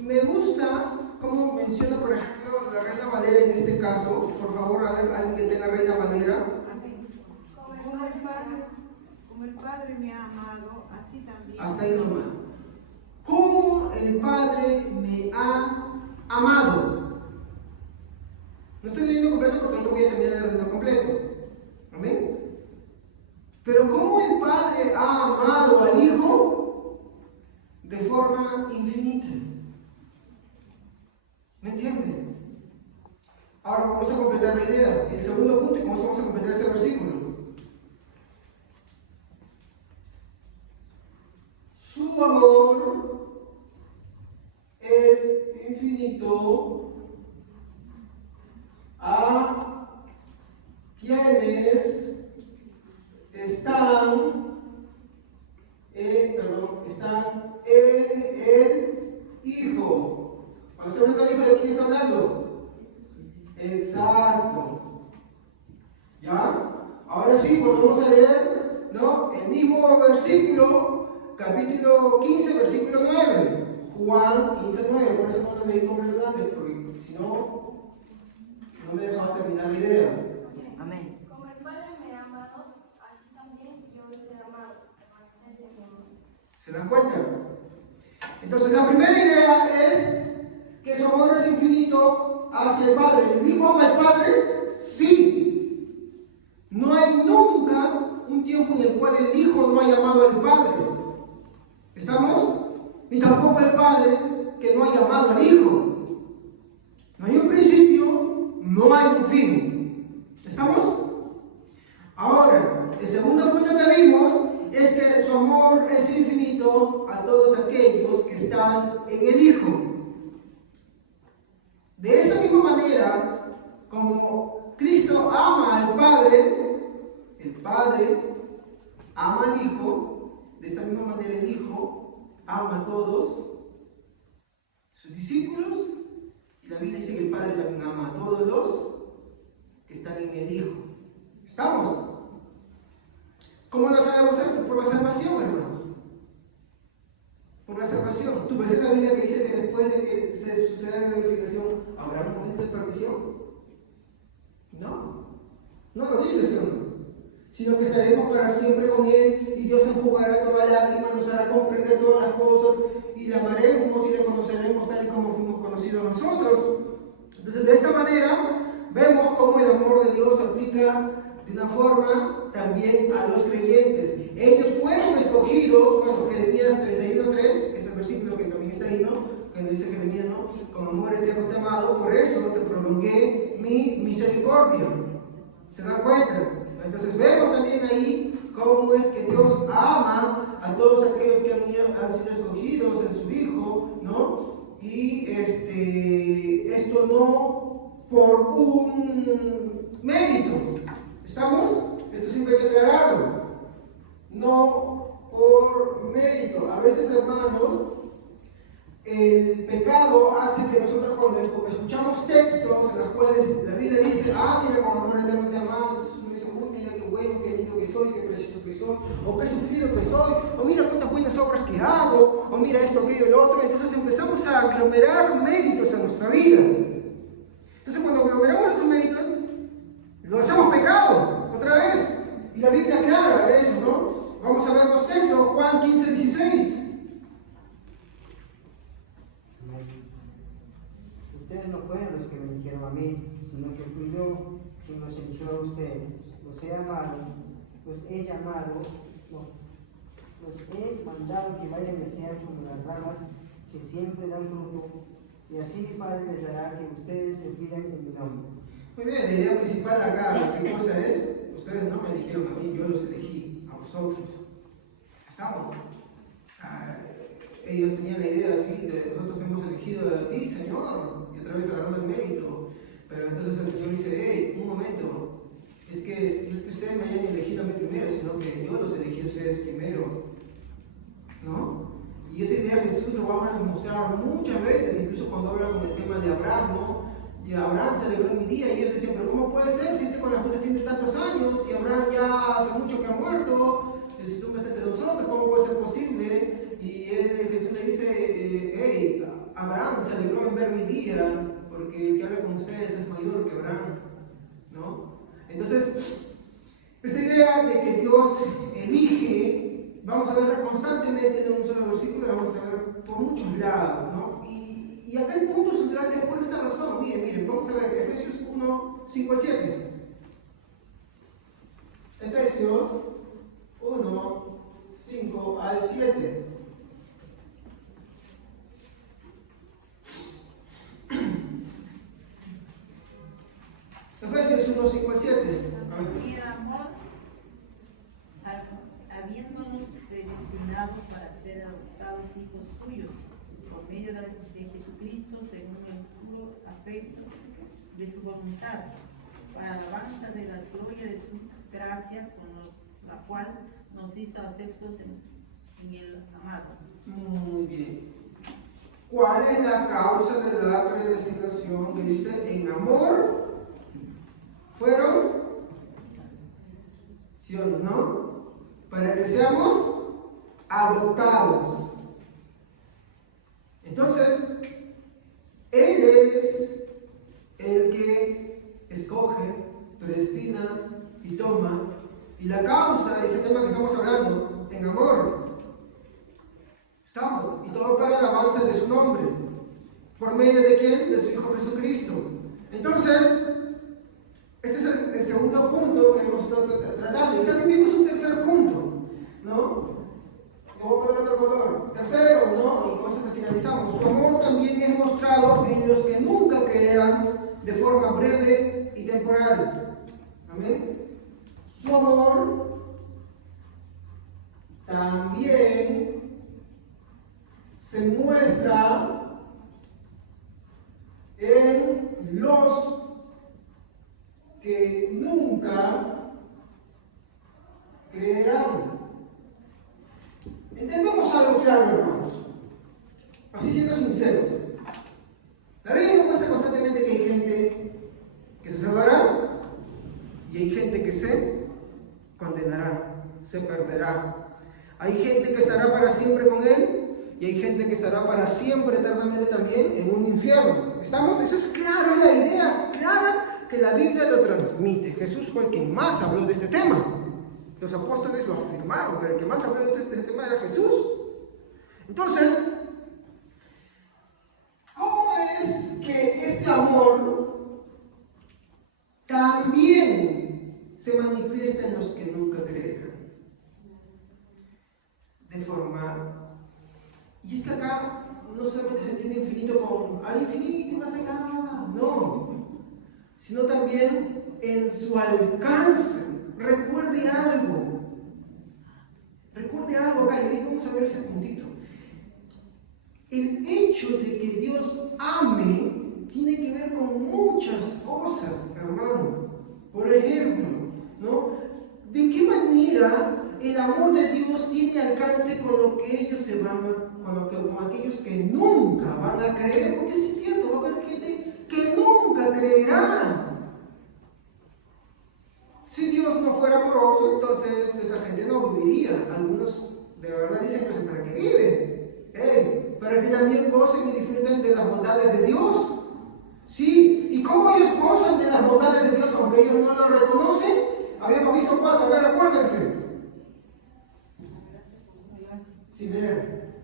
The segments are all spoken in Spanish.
Me gusta cómo menciona, por ejemplo, la Reina Valera en este caso. Por favor, a ver, alguien que tenga Reina Valera. Como el Padre me ha amado, así también. Hasta ahí nomás. Como el Padre me ha amado. No estoy leyendo completo porque yo voy a terminar de leerlo completo. ¿Amén? Pero como el Padre ha amado al Hijo de forma infinita. ¿Me entienden? Ahora vamos a completar la idea. El segundo punto, y con eso vamos a completar ese versículo. Su amor es infinito a quienes están en el Hijo. Cuando está hablando del Hijo, ¿de quién está hablando? Exacto. ¿Ya? Ahora sí, volvemos a leer, ¿no? El mismo versículo, capítulo 15, versículo 9. Juan 15, 9. Por eso no lo leí completo antes, porque si no, no me dejaba terminar la idea. Amén. Como el Padre me ha amado, así también yo les he amado. Permaneced en mi amor. ¿Se dan cuenta? Entonces, la primera idea es que su amor es infinito hacia el Padre. ¿El Hijo ama al Padre? Sí. No hay nunca un tiempo en el cual el Hijo no haya amado al Padre. ¿Estamos? Ni tampoco el Padre que no haya amado al Hijo. No hay un principio, no hay un fin. ¿Estamos? Ahora, el segundo punto que vimos es que su amor es infinito a todos aquellos que están en el Hijo. De esa misma manera, como Cristo ama al Padre, el Padre ama al Hijo, de esta misma manera el Hijo ama a todos sus discípulos, y la Biblia dice que el Padre también ama a todos los que están en el Hijo. ¿Estamos? ¿Cómo lo sabemos esto? Por la salvación, hermanos. Por la salvación. ¿Tú ves en la Biblia que dice que después de que se suceda la glorificación habrá un momento de perdición? No. No lo dice, ¿sí o no? Sino que estaremos para siempre con Él y Dios enjugará toda lágrima, nos hará comprender todas las cosas y le amaremos y le conoceremos tal y como fuimos conocidos nosotros. Entonces, de esta manera, vemos cómo el amor de Dios se aplica de una forma también a los creyentes. Ellos fueron escogidos, bueno, Jeremías 31:3, es el versículo que también está ahí, ¿no? Cuando dice Jeremías, ¿no? Como amor eterno te he amado, por eso te prolongué mi misericordia. ¿Se dan cuenta? Entonces vemos también ahí cómo es que Dios ama a todos aquellos que han sido escogidos en su Hijo, ¿no? Y esto no por un mérito. ¿Estamos? Esto siempre hay que aclararlo. No por mérito. A veces, hermanos, el pecado hace que nosotros cuando escuchamos textos en los cuales la Biblia dice, mira como amor eterno te amado, uno dice, uy, mira qué bueno, qué lindo que soy, qué precioso que soy, o qué sufrido que soy, o mira cuántas buenas obras que hago, o mira esto, aquello, el otro. Entonces empezamos a aglomerar méritos en nuestra vida. Entonces cuando aglomeramos esos méritos, lo hacemos pecado, otra vez. Y la Biblia aclara eso, ¿no? Vamos a ver los textos, Juan 15:16. Ustedes no fueron los que me eligieron a mí, sino que fui yo quien los eligió a ustedes. Los he amado, los he llamado, los he mandado que vayan y sean como las ramas que siempre dan fruto, y así mi Padre les dará que ustedes le pidan en mi nombre. Muy bien, la idea principal acá, ¿qué cosa es? Ustedes no me eligieron a mí, yo los elegí a vosotros. ¿Estamos? Ellos tenían la idea así de nosotros hemos elegido a ti, Señor, y otra vez agarrando el mérito. Pero entonces el Señor dice, hey, un momento, es que no es que ustedes me hayan elegido a mí primero, sino que yo los elegí a ustedes primero. ¿No? Y esa idea Jesús lo va a demostrar muchas veces, incluso cuando habla con el tema de Abraham, ¿no? Y Abraham celebró mi día, y ellos decían, pero ¿cómo puede ser si con la esposa tiene tantos años, y Abraham ya hace mucho que ha muerto, si tú me estás entre nosotros, ¿cómo puede ser posible? Y Jesús le dice, hey, Abraham se alegró en ver mi día, porque el que habla con ustedes es mayor que Abraham, ¿no? Entonces, esta idea de que Dios elige, vamos a verla constantemente en un solo versículo, la vamos a ver por muchos lados, ¿no? Y acá el punto central es por esta razón. Miren, vamos a ver Efesios 1, 5 al 7. Efesios 1, 5 al 7. Efesios 1, 5 al 7. Y el amor, habiéndonos predestinado para ser adoptados hijos suyos, por medio de Jesucristo, según el puro afecto de su voluntad, para alabanza de la gloria de su gracia, con la cual nos hizo aceptos en el amado. Muy bien. ¿Cuál es la causa de la predestinación? Que dice, en amor fueron, ¿sí o no? Para que seamos adoptados. Entonces, Él es el que escoge, predestina y toma. Y la causa, ese tema que estamos hablando, en amor. Estamos, y todo para la alabanza de su nombre. ¿Por medio de quién? De su Hijo Jesucristo. Entonces, este es el segundo punto que hemos estado tratando. Y también vimos un tercer punto, ¿no? Le voy a poner otro color. Tercero, ¿no? Y con eso finalizamos. Su amor también es mostrado en los que nunca creerán de forma breve y temporal. Amén. Su amor también se muestra en los que nunca creerán. Entendemos algo claro, hermanos, así siendo sinceros. La Biblia muestra constantemente que hay gente que se salvará y hay gente que se condenará, se perderá. Hay gente que estará para siempre con Él y hay gente que estará para siempre, eternamente también, en un infierno. ¿Estamos? Eso es claro, es la idea clara que la Biblia lo transmite. Jesús fue el que más habló de este tema. Los apóstoles lo afirmaron, pero el que más habló de este tema era Jesús. Entonces, ¿cómo es que este amor también se manifiesta en los que nunca creerán? De forma... Y es que acá no solamente se entiende infinito con al infinito y más allá, no, sino también en su alcance. Recuerde algo acá, y ahí vamos a ver ese puntito. El hecho de que Dios ame tiene que ver con muchas cosas, hermano. Por ejemplo, ¿no? ¿De qué manera el amor de Dios tiene alcance con lo que ellos se van a, con aquellos que nunca van a creer? Porque sí es cierto, va a haber gente que nunca creerá. Si Dios no fuera amoroso, entonces esa gente no viviría. Algunos de verdad dicen, pues, ¿para qué viven? Para que también gocen y disfruten de las bondades de Dios. Sí, ¿y cómo ellos gozan de las bondades de Dios aunque ellos no lo reconocen? Habíamos visto 4, a ver, acuérdense. Sin leer.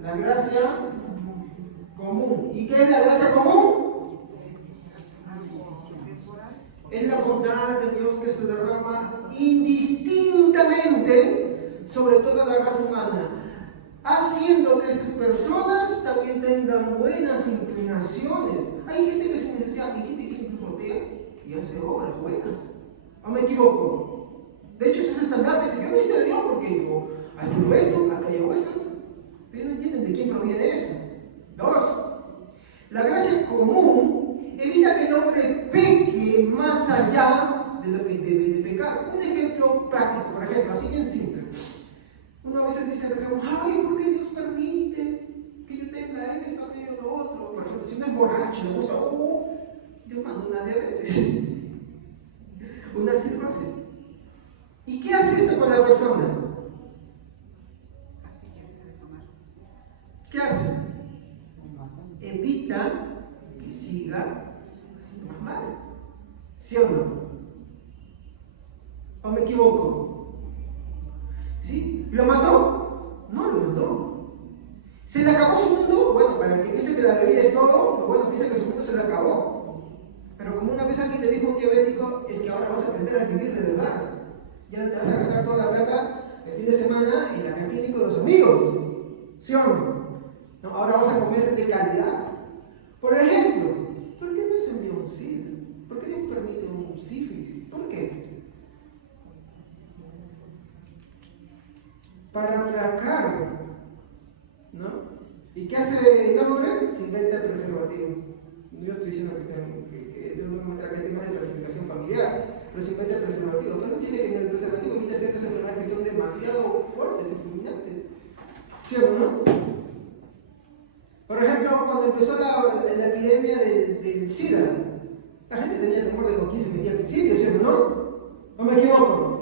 La gracia común. ¿Y qué es la gracia común? Es la bondad de Dios que se derrama indistintamente sobre toda la raza humana, haciendo que estas personas también tengan buenas inclinaciones. Hay gente que se necesita, hay gente que se pisotea y hace obras buenas. ¿O me equivoco? De hecho, ese es estándar. Dice, yo no necesito de Dios porque yo ayudo esto, acá llevo esto. Pero no entienden de quién proviene eso. 2. La gracia común evita que el hombre peque más allá de lo que debe de pecar. Un ejemplo práctico, por ejemplo, así bien simple. Una vez dice, ay, ¿por qué Dios permite que yo tenga esto, aquello, lo otro? Por ejemplo, si uno es borracho, le gusta, Dios manda una diabetes, una cirrosis. ¿Y qué hace esto con la persona? ¿Qué hace? Evita que siga haciendo mal. ¿Sí o no? ¿O me equivoco? ¿Sí? ¿Lo mató? No lo mató. ¿Se le acabó su mundo? Bueno, para el que piense que la bebida es todo, pues bueno, piensa que su mundo se le acabó. Pero como una vez alguien le dijo a un diabético, es que ahora vas a aprender a vivir de verdad. Ya no te vas a gastar toda la plata el fin de semana en la cantina y con los amigos. ¿Sí o no? No, ahora vas a comer de calidad. Por ejemplo, ¿por qué no se envió un SIDA? ¿Por qué no permite un sífilis? ¿Por qué? Para aplacarlo, ¿no? ¿Y qué hace el hombre? Se inventa el preservativo. Yo estoy diciendo que de una manera que tema de planificación familiar, pero se inventa el preservativo. Pero no tiene que el preservativo evita ciertas enfermedades que son demasiado fuertes y fulminantes. ¿Sí o no? Por ejemplo, cuando empezó la epidemia del SIDA, la gente tenía temor de con quién se metía al principio, ¿sí o no? ¿O me equivoco?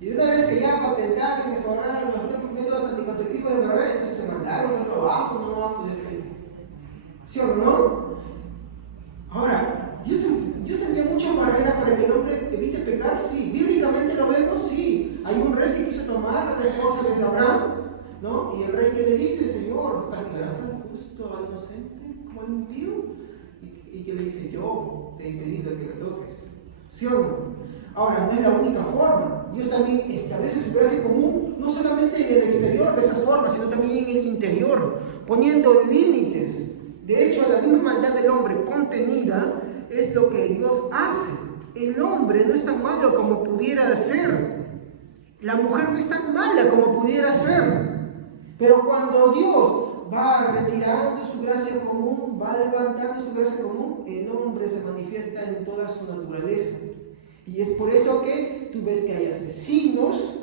Y de una vez que ya patentaron y mejoraron los métodos anticonceptivos de barrera, entonces se mandaron, no vamos de frente. ¿Sí o no? Ahora, Dios envía muchas barreras para que el hombre evite pecar, sí. Bíblicamente lo vemos, sí. Hay un rey que quiso tomar a la esposa de Abraham, ¿no? Y el rey que le dice, Señor, ¿castigarás al justo, al inocente, como al impío? Y que le dice, yo te he impedido que lo toques. ¿Sí o no? Ahora, no es la única forma. Dios también establece su gracia común, no solamente en el exterior de esas formas, sino también en el interior, poniendo límites. De hecho, la misma maldad del hombre contenida es lo que Dios hace. El hombre no es tan malo como pudiera ser. La mujer no es tan mala como pudiera ser. Pero cuando Dios va retirando su gracia común, va levantando su gracia común, el hombre se manifiesta en toda su naturaleza. Y es por eso que tú ves que hay asesinos,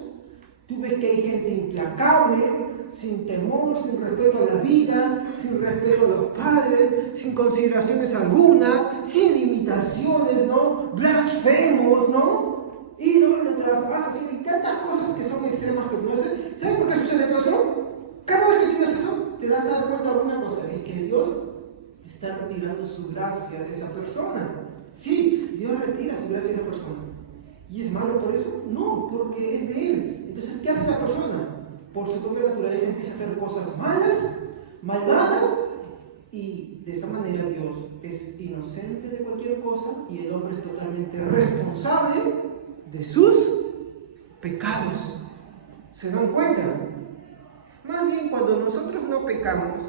tú ves que hay gente implacable, sin temor, sin respeto a la vida, sin respeto a los padres, sin consideraciones algunas, sin limitaciones, ¿no? Blasfemos, ¿no? Idólatras, asesinos, y tantas cosas que son extremas que tú haces. ¿Sabes por qué sucede todo eso? Cada vez que tú ves eso, te das a dar cuenta de alguna cosa, y que Dios está retirando su gracia de esa persona. Sí, Dios retira su gracia de esa persona. ¿Y es malo por eso? No, porque es de Él. Entonces, ¿qué hace la persona? Por su propia naturaleza empieza a hacer cosas malas, malvadas, y de esa manera Dios es inocente de cualquier cosa y el hombre es totalmente responsable de sus pecados. ¿Se dan cuenta? Más bien, cuando nosotros no pecamos,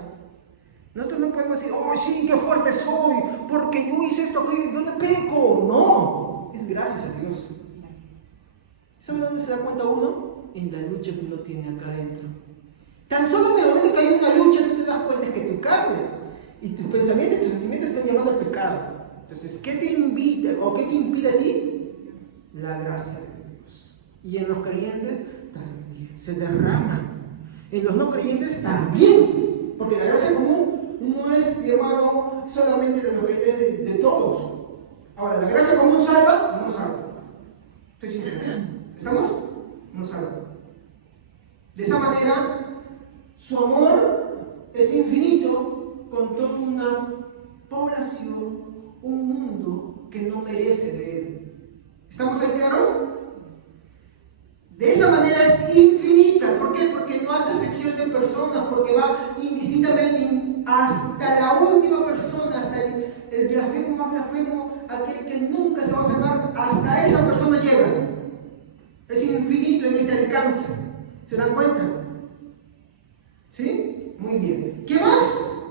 nosotros no podemos decir, oh sí, qué fuerte soy, porque yo hice esto, yo no peco. No, es gracias a Dios. ¿Sabe dónde se da cuenta uno? En la lucha que uno tiene acá adentro. Tan solo en el momento que hay una lucha, tú te das cuenta que tu carne y tus pensamientos y tus sentimientos están llevando al pecado. Entonces, ¿qué te invita o qué te impide a ti? La gracia de Dios. Y en los creyentes también se derrama. En los no creyentes también. Porque la gracia común no es, mi hermano, solamente de los creyentes, de todos. Ahora, ¿la gracia común salva? No salva. Estoy sincero. ¿Estamos? No salva. De esa manera, su amor es infinito con toda una población, un mundo que no merece de Él. ¿Estamos ahí claros? De esa manera es infinita. ¿Por qué? Porque no hace sección de personas, porque va indistintamente hasta la última persona, hasta el blasfemo más blasfemo, aquel que nunca se va a salvar, hasta esa persona llega. Es infinito en ese alcance. ¿Se dan cuenta? ¿Sí? Muy bien. ¿Qué más?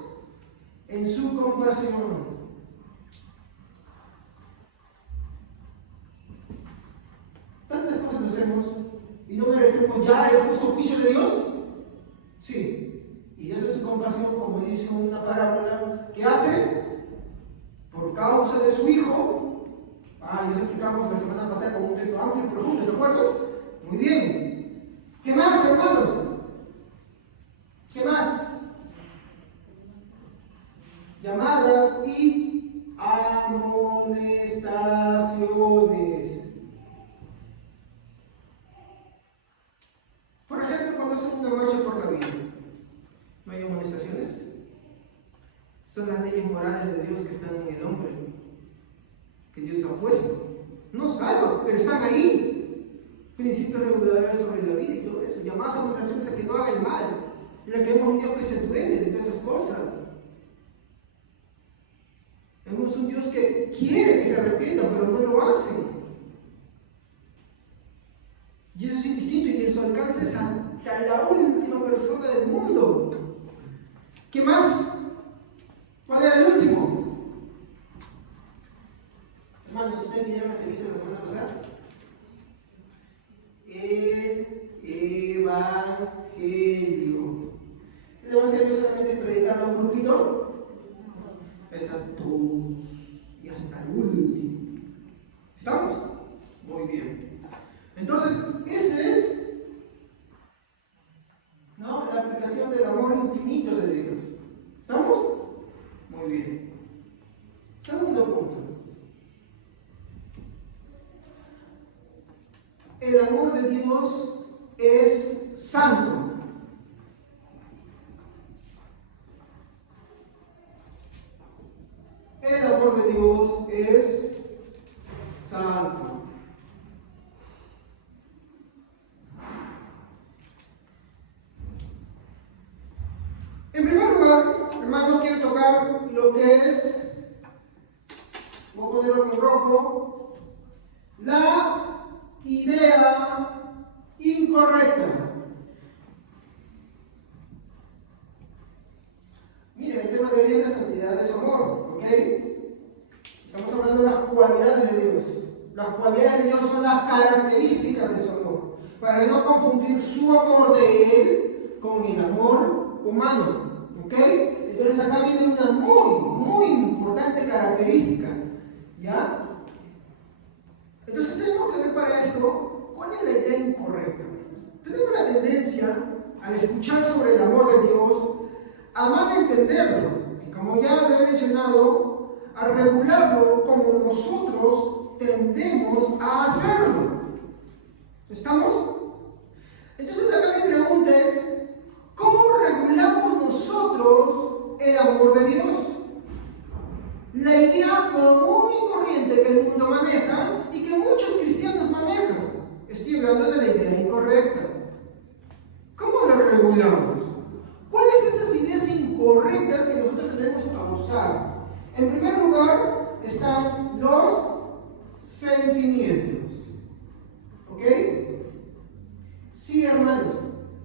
En su compasión. Tantas cosas hacemos y no merecemos ya el justo juicio de Dios. Sí. Y Dios en su compasión, como dice una parábola, ¿qué hace? Por causa de su Hijo. Y eso explicamos la semana pasada con un texto amplio y profundo, ¿de acuerdo? Muy bien. ¿Qué más, hermanos? ¿Qué más? Llamadas y amonestaciones. Por ejemplo, cuando hacen una marcha por la vida, ¿no hay amonestaciones? Son las leyes morales de Dios que están en el hombre, que Dios ha puesto. No salvo, pero están ahí. Principios regulares sobre la vida y todo eso. Llamadas a votaciones a que no haga el mal. Y la que vemos un Dios que se duele de todas esas cosas. Vemos un Dios que quiere que se arrepienta, pero no lo hace. Y eso es indistinto y en su alcance es hasta la última persona del mundo. ¿Qué más? ¿Cuál era el último? Hermanos, ¿ustedes vinieron al servicio de la semana pasada? El Evangelio. ¿El Evangelio solamente es predicado a un grupito? Es a todos y hasta el último. ¿Estamos? Muy bien. Entonces, ese es, ¿no?, la aplicación del amor infinito de Dios. ¿Estamos? Muy bien. Segundo punto. El amor de Dios es santo. El amor de Dios es santo. En primer lugar, hermanos, quiero tocar lo que es, voy a ponerlo con rojo, la idea incorrecta. Miren, el tema de hoy es la santidad de su amor, ¿ok? Estamos hablando de las cualidades de Dios. Las cualidades de Dios son las características de su amor, para no confundir su amor de Él con el amor humano. ¿Ok? Entonces acá viene una muy importante característica. ¿Ya? Entonces tenemos que ver para esto cuál es la idea incorrecta. Tenemos la tendencia al escuchar sobre el amor de Dios a mal entenderlo. Y como ya lo he mencionado, a regularlo como nosotros tendemos a hacerlo. ¿Estamos? Entonces acá mi pregunta es, ¿cómo regulamos nosotros el amor de Dios? La idea común y corriente que el mundo maneja y que muchos cristianos manejan. Estoy hablando de la idea incorrecta. ¿Cómo la regulamos? ¿Cuáles son esas ideas incorrectas que nosotros tenemos que usar? En primer lugar están los sentimientos. ¿Ok? Sí, hermanos.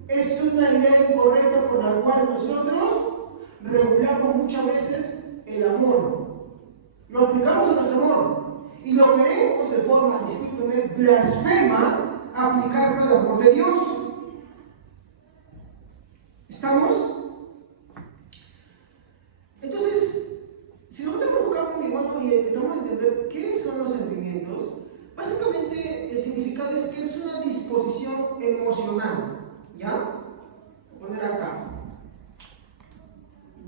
Es una idea incorrecta por la cual nosotros regulamos muchas veces el amor. Lo aplicamos a nuestro amor y lo queremos de forma, discúlpeme, blasfema, aplicarlo al amor de Dios. ¿Estamos? Entonces, si nosotros buscamos mi hermano y intentamos entender qué son los sentimientos, básicamente el significado es que es una disposición emocional. ¿Ya? Voy a poner acá.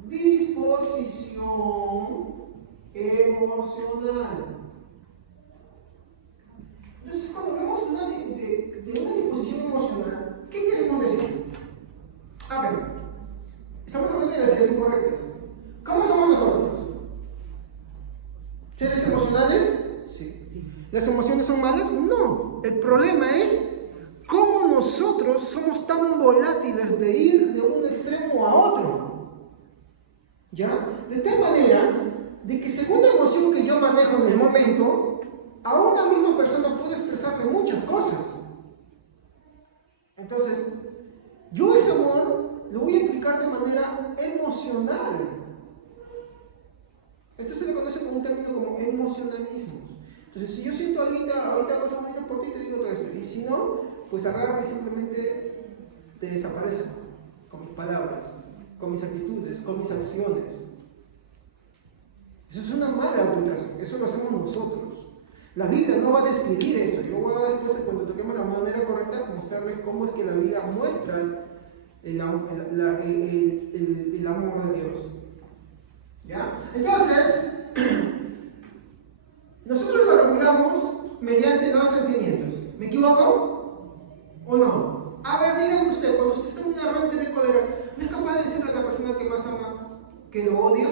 Disposición emocional. Entonces, cuando hablamos de una disposición emocional, ¿qué queremos decir? A ver, estamos hablando de las ideas incorrectas. ¿Cómo somos nosotros? ¿Seres emocionales? Sí. ¿Las emociones son malas? No. El problema es ¿cómo nosotros somos tan volátiles de ir de un extremo a otro? ¿Ya? De tal manera de que según la emoción que yo manejo en el momento, a una misma persona puedo expresarle muchas cosas. Entonces, yo ese amor lo voy a explicar de manera emocional. Esto se le conoce como un término como emocionalismo. Entonces, si yo siento ahorita más o menos por ti, te digo todo esto. Y si no, pues agarro y simplemente te desaparezco con mis palabras, con mis actitudes, con mis acciones. Eso es una mala aplicación, eso lo hacemos nosotros. La Biblia no va a describir eso. Yo voy a después, cuando toquemos la manera correcta, mostrarles cómo es que la Biblia muestra el amor de Dios. ¿Ya? Entonces, nosotros lo regulamos mediante los sentimientos. ¿Me equivoco? ¿O no? A ver, dígame usted, cuando usted está en una arranque de cólera, ¿no es capaz de decirle a la persona que más ama que lo odia?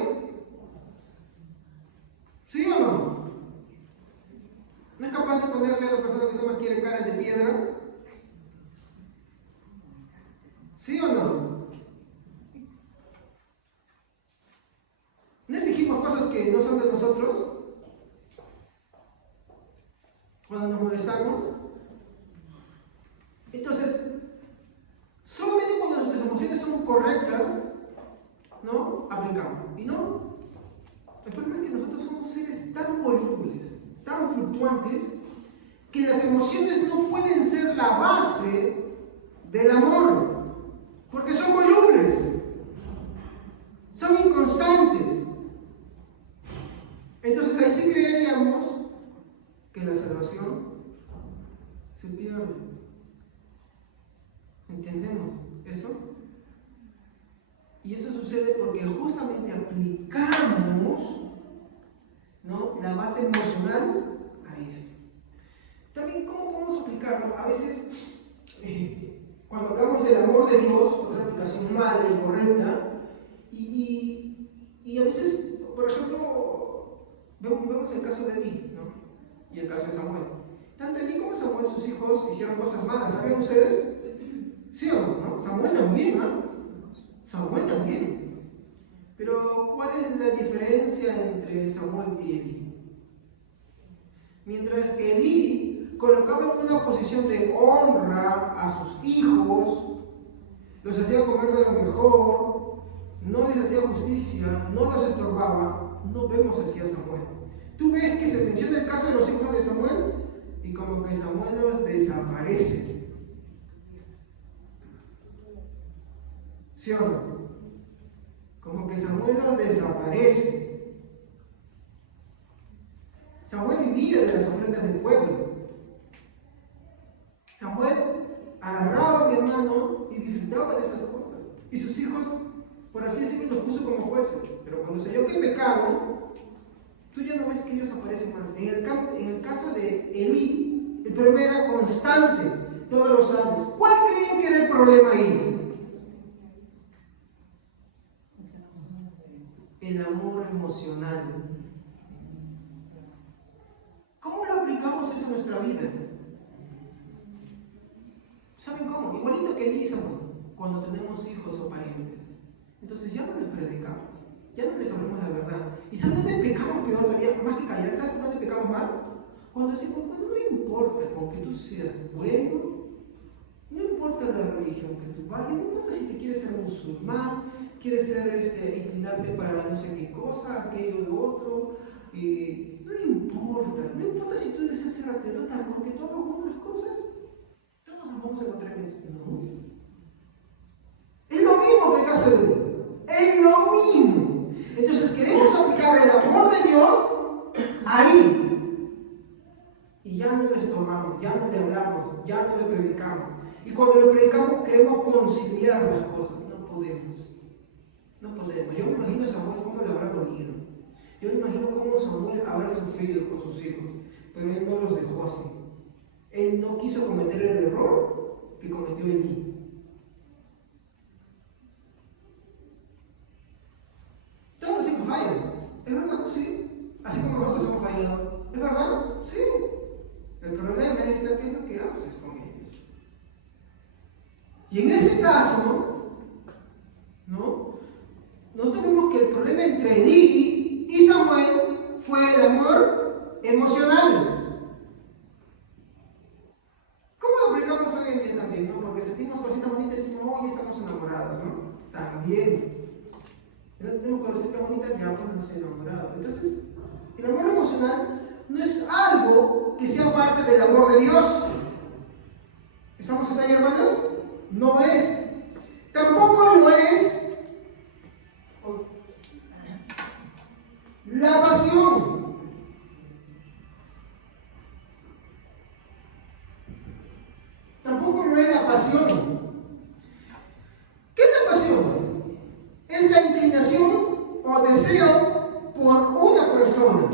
¿Sí o no? ¿No es capaz de ponerle a la persona que más quiere cara de piedra? ¿Sí o no? ¿No exigimos cosas que no son de nosotros cuando nos molestamos? Entonces, solamente cuando nuestras emociones son correctas, ¿no? Aplicamos. Y no. El problema es que nosotros somos seres tan volubles, tan fluctuantes, que las emociones no pueden ser la base del amor, porque son volubles, son inconstantes. Entonces ahí sí creeríamos que la salvación se pierde. ¿Entendemos eso? Y eso sucede porque justamente aplicamos, ¿no?, la base emocional a eso. También, ¿cómo podemos aplicarlo? A veces, cuando hablamos del amor de Dios, otra aplicación mala y incorrecta, y a veces, por ejemplo, vemos el caso de Eli, ¿no?, y el caso de Samuel. Tanto Eli como Samuel, sus hijos, hicieron cosas malas. ¿Saben ustedes? ¿Sí o no? Samuel también, ¿no? Samuel también. Pero, ¿cuál es la diferencia entre Samuel y Eli? Mientras que Eli colocaba en una posición de honra a sus hijos, los hacía comer de lo mejor, no les hacía justicia, no los estorbaba, no vemos así a Samuel. Tú ves que se menciona el caso de los hijos de Samuel y como que Samuel los desaparece. ¿Sí o no? Como que Samuel los desaparece. Samuel vivía de las ofrendas del pueblo. Samuel agarraba a mi hermano y disfrutaba de esas cosas. Y sus hijos, por así decirlo, los puso como jueces. Pero cuando se dio que pecaron, tú ya no ves que ellos aparecen más. En el caso de Elí, el problema era constante, todos los años. ¿Cuál creen que era el problema ahí? El amor emocional. ¿Cómo lo aplicamos eso en nuestra vida? ¿Saben cómo? Igualito que Elí, cuando tenemos hijos o parientes. Entonces ya no les predicamos, ya no les hablamos la verdad. ¿Y saben dónde pecamos peor todavía? Más que callar, ¿saben dónde pecamos más? Cuando decimos, bueno, no importa con que tú seas bueno, no importa la religión que tú vayas, no importa si te quieres ser musulmán, quieres ser, inclinarte para no sé qué cosa, aquello, lo otro, no importa si tú deseas ser atleta, porque tú hagas buenas cosas, todos nos vamos a encontrar en eso. No. Es lo mismo que el caso de Dios. Es lo mismo. Entonces queremos aplicar el amor de Dios ahí. Y ya no le estorbamos, ya no le hablamos, ya no le predicamos. Y cuando le predicamos queremos conciliar las cosas. No podemos. No podemos. Yo me imagino a Samuel cómo le habrá dolido. Yo me imagino cómo Samuel habrá sufrido con sus hijos. Pero él no los dejó así. Él no quiso cometer el error que cometió Elí. Todos los hijos fallan. ¿Es verdad? Sí. Así como nosotros hemos fallado. ¿Es verdad? Sí. El problema es qué es lo que haces con ellos. Y en ese caso, ¿no? Nosotros vemos que el problema entre Elí y Samuel fue el amor emocional. ¿Cómo lo aplicamos hoy en día también? ¿No? Porque sentimos cositas bonitas y decimos, hoy estamos enamorados, ¿no? También. Tenemos cositas bonitas, ya podemos ser enamorados. Entonces, el amor emocional no es algo que sea parte del amor de Dios. ¿Estamos hasta ahí, hermanos? No es. Tampoco lo es la pasión. Tampoco lo es la pasión. ¿Qué es la pasión? Es la inclinación o deseo por una persona.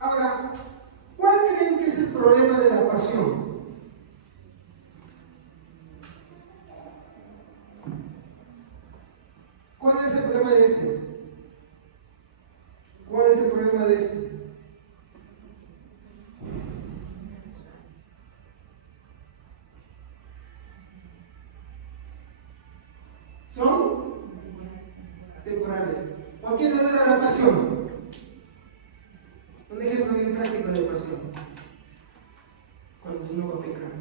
Ahora, ¿cuál creen que es el problema de la pasión? ¿Cuál es el problema de este? ¿Cuál es el problema de este? Son temporales. ¿O a quién le dura la pasión? Un ejemplo bien práctico de pasión. Cuando uno va a pecar.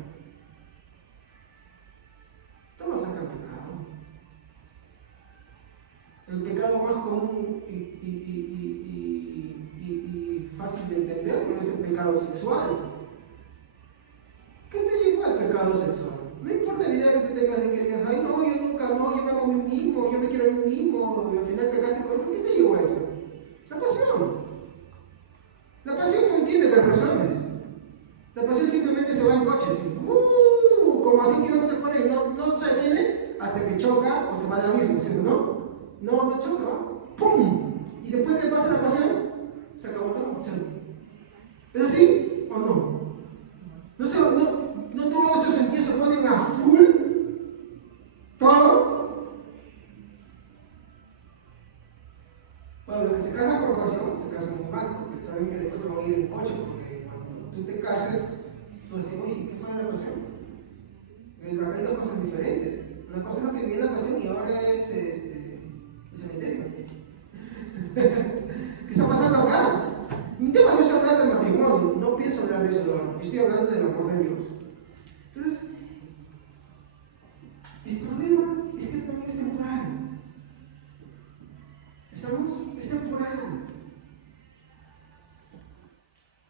Todos sacan pecado. El pecado más común y fácil de entender no es el pecado sexual. ¿Qué te llevó al pecado sexual? No importa la idea que tú tengas de que digas, ay no, yo nunca, no, yo me amo a mí mismo, yo me quiero a mí mismo, y al final pecaste por eso. ¿Qué te llevó a eso? La pasión. La pasión no entiende de razones. La pasión simplemente se va en coche, así, como a 100 kilómetros por ahí, no se detiene hasta que choca o se va al abismo, ¿cierto? No choca, ¿va? ¡Pum! Y después que pasa la pasión, se acabó la pasión. ¿Es así o no? No todos estos sentidos se ponen a full, todo. Bueno, los que se casan por pasión, se casan muy mal, porque saben que después se van a ir en coche, porque cuando tú te cases, tú dices, oye, ¿qué fue la pasión? Acá hay dos cosas diferentes. Una cosa es lo que viene la pasión y ahora es el cementerio. ¿Qué está pasando acá? Mi tema no es hablar del matrimonio, no pienso hablar de eso, yo estoy hablando del amor de Dios. Entonces, el problema es que esto es temporal. ¿Estamos? Es temporal.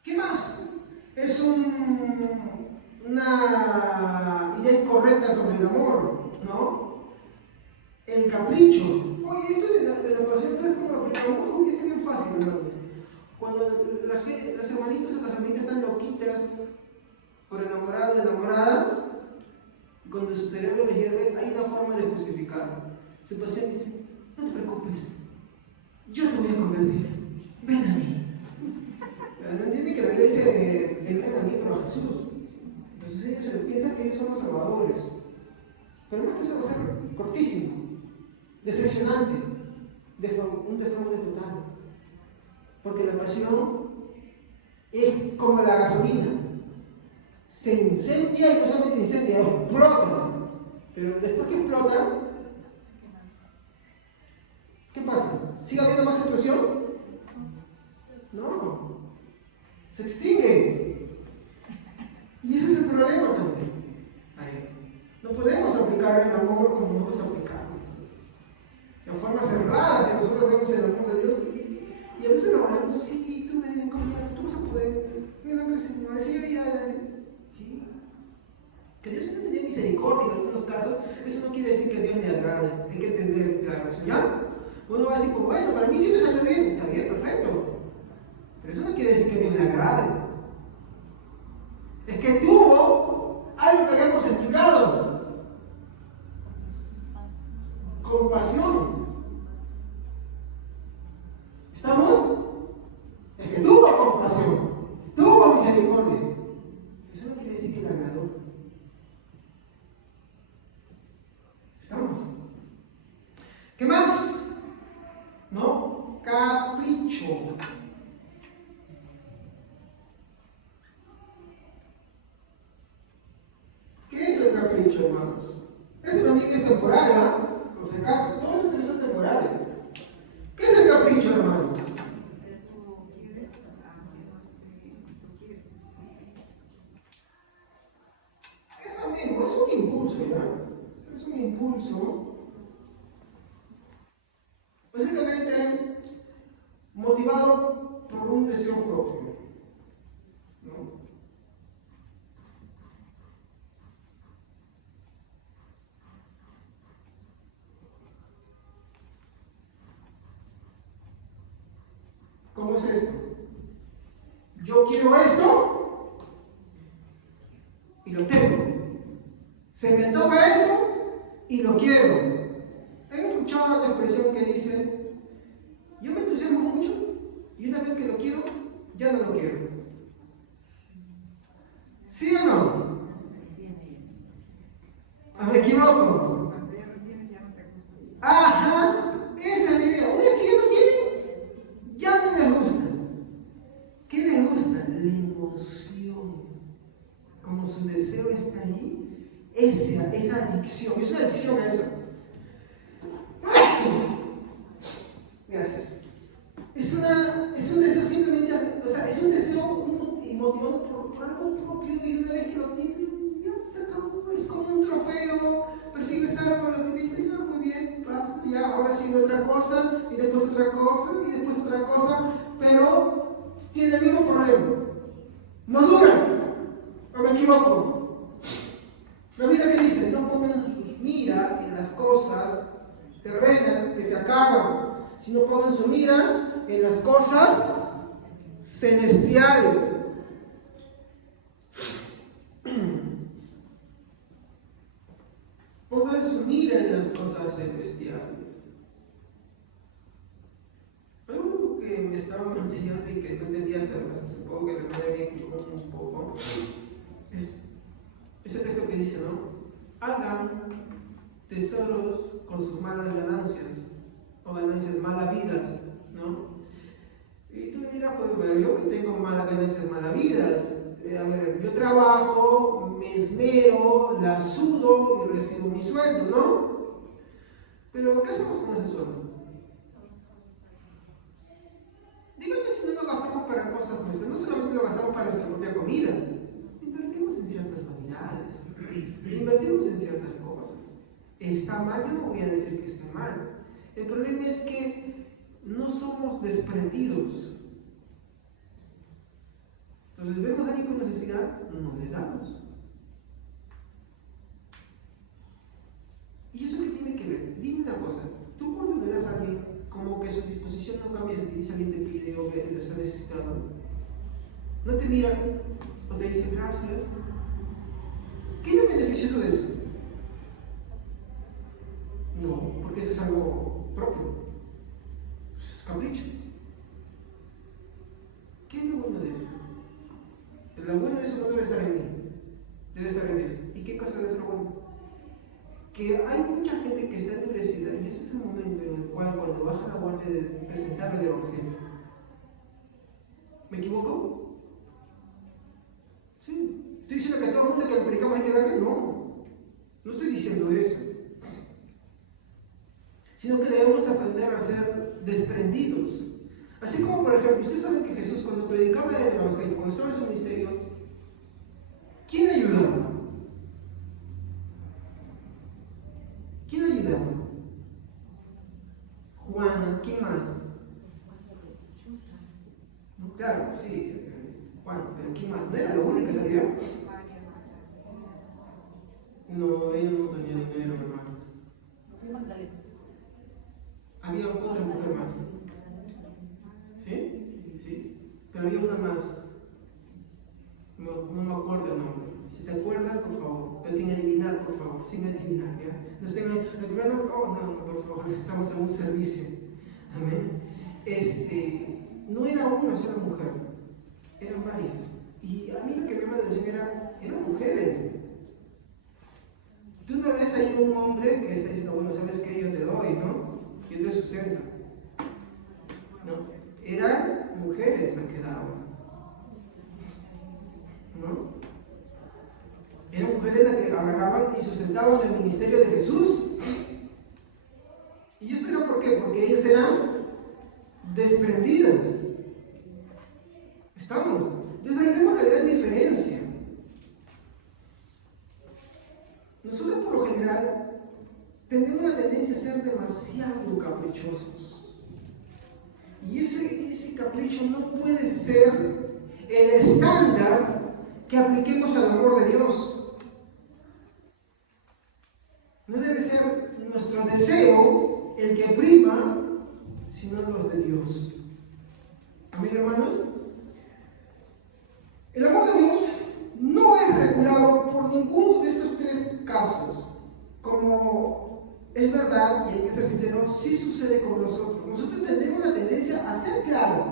¿Qué más? Es una idea incorrecta sobre el amor, ¿no? El capricho. Oye, esto de la pasión, ¿sabes cómo lo aplicamos? Uy, es bien fácil, ¿no? Cuando las hermanitas o las amigas están loquitas por enamorado o enamorada, cuando su cerebro les hierve, hay una forma de justificarlo. Su pasión dice, no te preocupes, yo te voy a convertir, ven a mí. ¿No entiende que la Biblia dice, vengan a mí por Jesús? Entonces ellos piensan que ellos son los salvadores. Pero no es que eso va a ser cortísimo, decepcionante, un defraude total. Porque la pasión es como la gasolina. Se incendia y no solamente incendia, explota. Pero después que explota, ¿qué pasa? ¿Sigue habiendo más explosión? No. Se extingue. Y ese es el problema también. Ahí. No podemos aplicar el amor como nosotros aplicamos. La forma cerrada que nosotros vemos el amor de Dios. Y a veces lo hablamos, sí, tú vas a poder. Mira, Señor, sí, que Dios no tenga misericordia en algunos casos, eso no quiere decir que Dios me agrade. Hay que entender la razón. ¿Ya? Uno va a decir, pues bueno, para mí sí me salió bien, está bien, perfecto. Pero eso no quiere decir que Dios me agrade. Es que tuvo algo que habíamos explicado. Compasión. ¿Estamos? Es que tuvo compasión, tuvo misericordia. Eso no quiere decir que le agradó. ¿Estamos? ¿Qué más? ¿No? Capricho. ¿Qué es el capricho, hermanos? Esto también es temporal, ¿ah? Por si acaso, todos estos tres son temporales. ¿Qué es el capricho, hermano? Es lo mismo, es un impulso, ¿ya? Es un impulso. Básicamente motivado por un deseo propio, ¿no? ¿Cómo es esto? Yo quiero esto y lo tengo. Se me antoja esto y lo quiero. ¿Han escuchado la expresión que dice, yo me entusiasmo mucho y una vez que lo quiero, ya no lo quiero. ¿Sí o no? ¿Me equivoco? Cuando ya lo tienes, ya no te gusta. Ajá, esa es la idea. Una que ya no tiene, ya no le gusta. ¿Qué le gusta? La emoción. Como su deseo está ahí, esa adicción, es una adicción a eso. Gracias. Es un deseo simplemente, o sea, es un deseo motivado por algo propio y una vez que lo tienen, ya se acabó. Es como un trofeo, persigues algo, lo viviste, ya muy bien, pasa, ya ahora sigue otra cosa, y después otra cosa, y después otra cosa, pero tiene el mismo problema. No dura, ¿o me equivoco? La Biblia que dice, no pongan sus mira en las cosas terrenas que se acaban, sino pongan su mira en las cosas celestiales. Pongan su mira en las cosas celestiales. Algo que me estaba manteniendo y que no entendía hasta hace poco, que también me equivocó un poco, es ese texto que dice, ¿no? Hagan tesoros con sus malas ganancias, o ganancias mal habidas, ¿no? Y tú dirás, pues, pero yo que tengo malas ganancias mal habidas. A ver, yo trabajo, me esmero, la sudo y recibo mi sueldo, ¿no? Pero, ¿qué hacemos con ese sueldo? Díganme si no lo gastamos para cosas nuestras, no solamente lo gastamos para nuestra propia comida, invertimos en ciertas vanidades, invertimos en ciertas cosas. ¿Está mal? Yo no voy a decir que está mal. El problema es que no somos desprendidos. Entonces vemos a alguien con necesidad, no le damos. ¿Y eso qué tiene que ver? Dime una cosa, tú cuando le das a alguien, como que su disposición no cambia si alguien te pide o que está necesitado, no te mira o te dice gracias. ¿Qué es lo beneficioso de eso? No, porque eso es algo propio, es capricho. ¿Qué es lo bueno de eso? Lo bueno de eso no debe estar en mí, debe estar en eso. ¿Y qué cosa debe ser bueno? Que hay mucha gente que está endurecida y ese es el momento en el cual cuando baja la guardia de presentarle el evangelio. ¿Me equivoco? Sí. ¿Estoy diciendo que a todo el mundo que le predicamos hay que darle? No. No estoy diciendo eso. Sino que debemos aprender a ser desprendidos. Así como, por ejemplo, ustedes saben que Jesús cuando predicaba el evangelio, cuando estaba en su ministerio, ¿quién le ayudaba? ¿Quién le ayudaba? Juana, ¿quién más? No, claro, sí, Juan, pero ¿quién más? ¿No era lo único que sabía? No, ella no tenía dinero, hermanos. Había otra mujer más. ¿Sí? Sí. Pero había una más. No me acuerdo el nombre. Si se acuerdan, por favor. Pero sin adivinar, por favor. Sin adivinar, ¿ya? No tengan. No, por favor. Estamos en un servicio. Amén. No era una sola mujer. Eran varias. Y a mí lo que me llama la atención eran mujeres. Tú no ves ahí un hombre que está diciendo, bueno, ¿sabes qué? Yo te doy, ¿no? Yo te sustento. No. Eran mujeres las que daban. ¿No? Eran mujeres las que agarraban y sustentaban el ministerio de Jesús. ¿Y eso era por qué? Porque ellas eran desprendidas. ¿Estamos? Entonces ahí vemos la gran diferencia. Nosotros por lo general tenemos la tendencia a ser demasiado caprichosos. Y ese capricho no puede ser el estándar que apliquemos al amor de Dios. No debe ser nuestro deseo el que prima, sino los de Dios. Amén, hermanos. El amor de Dios no es regulado por ninguno de estos tres casos. Como es verdad, y hay que ser sinceros, sí sucede con nosotros. Nosotros tenemos la tendencia a ser claros,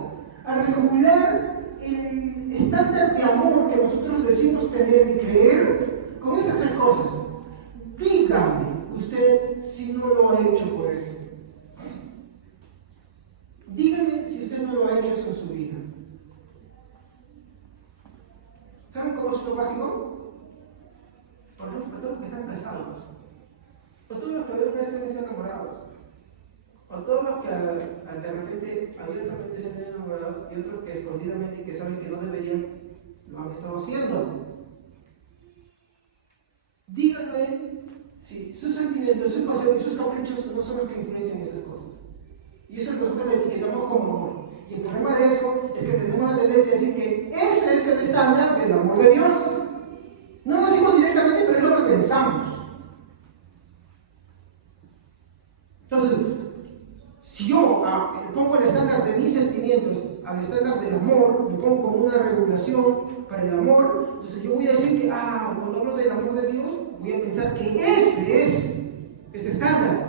a regular el estándar de amor que nosotros decimos tener y creer con estas tres cosas. Dígame usted si no lo ha hecho por eso. Dígame si usted no lo ha hecho eso en su vida. ¿Saben cómo es lo básico? Por ejemplo, para todos los que están casados, para todos los que alguna vez están enamorados, para todos los que de repente abiertamente se han enamorados y otros que escondidamente que saben que no deberían, lo han estado haciendo. Díganme si sus sentimientos, sus pasiones, sus caprichos no son los que influencian esas cosas. Y eso es lo que nosotros etiquetamos como amor. Y el problema de eso es que tenemos la tendencia a decir que ese es el estándar del amor de Dios. No lo decimos directamente, pero es lo que pensamos. Entonces, si yo pongo el estándar de mis sentimientos al estándar del amor, lo pongo como una regulación para el amor, entonces yo voy a decir que, cuando hablo del amor de Dios, voy a pensar que ese es ese estándar.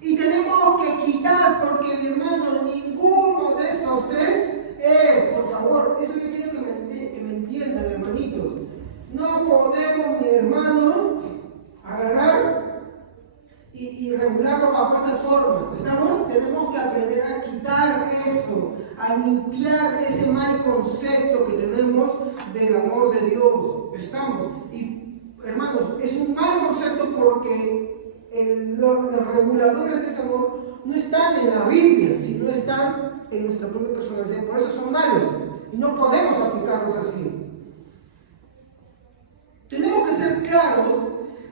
Y tenemos que quitar, porque mi hermano, ninguno de estos tres es, por favor, eso yo quiero que me entiendan, hermanitos. No podemos, mi hermano, agarrar y regularlo bajo estas formas. Tenemos que aprender a quitar esto, a limpiar ese mal concepto que tenemos del amor de Dios. Y, hermanos, es un mal concepto porque los reguladores de ese amor no están en la Biblia, sino están en nuestra propia personalidad. Por eso son malos y no podemos aplicarlos así. Tenemos que ser claros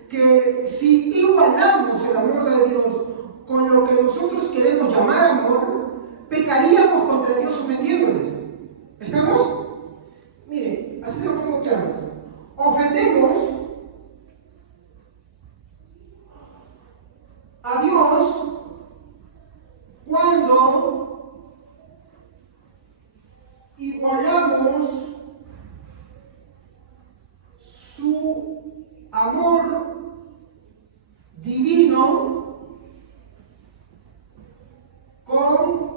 que si igualamos el amor de Dios con lo que nosotros queremos llamar amor, pecaríamos contra Dios ofendiéndoles. ¿Estamos? Miren, así se lo pongo claro. Ofendemos a Dios cuando igualamos su amor divino con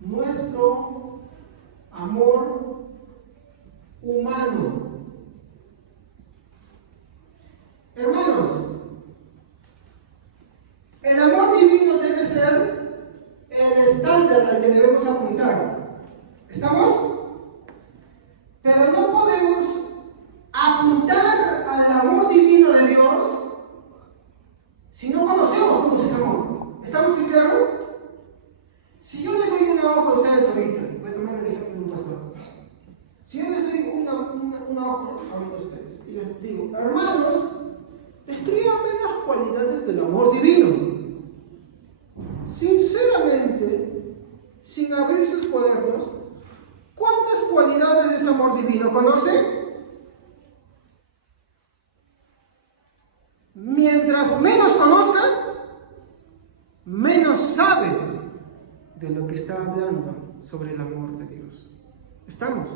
nuestro amor humano. Hermanos, el amor divino debe ser el estándar al que debemos apuntar. ¿Estamos? Pero no podemos apuntar al amor divino de Dios si no conocemos cómo es ese amor. ¿Estamos en claro? Si yo les doy una hoja a ustedes ahorita, voy a tomar el ejemplo de un pastor. Si yo les doy una hoja ahorita a ustedes y les digo, hermanos, escríbanme las cualidades del amor divino. Sinceramente, sin abrir sus cuadernos, ¿cuántas cualidades de ese amor divino conocen? Mientras menos conozcan, menos saben de lo que está hablando sobre el amor de Dios. ¿Estamos?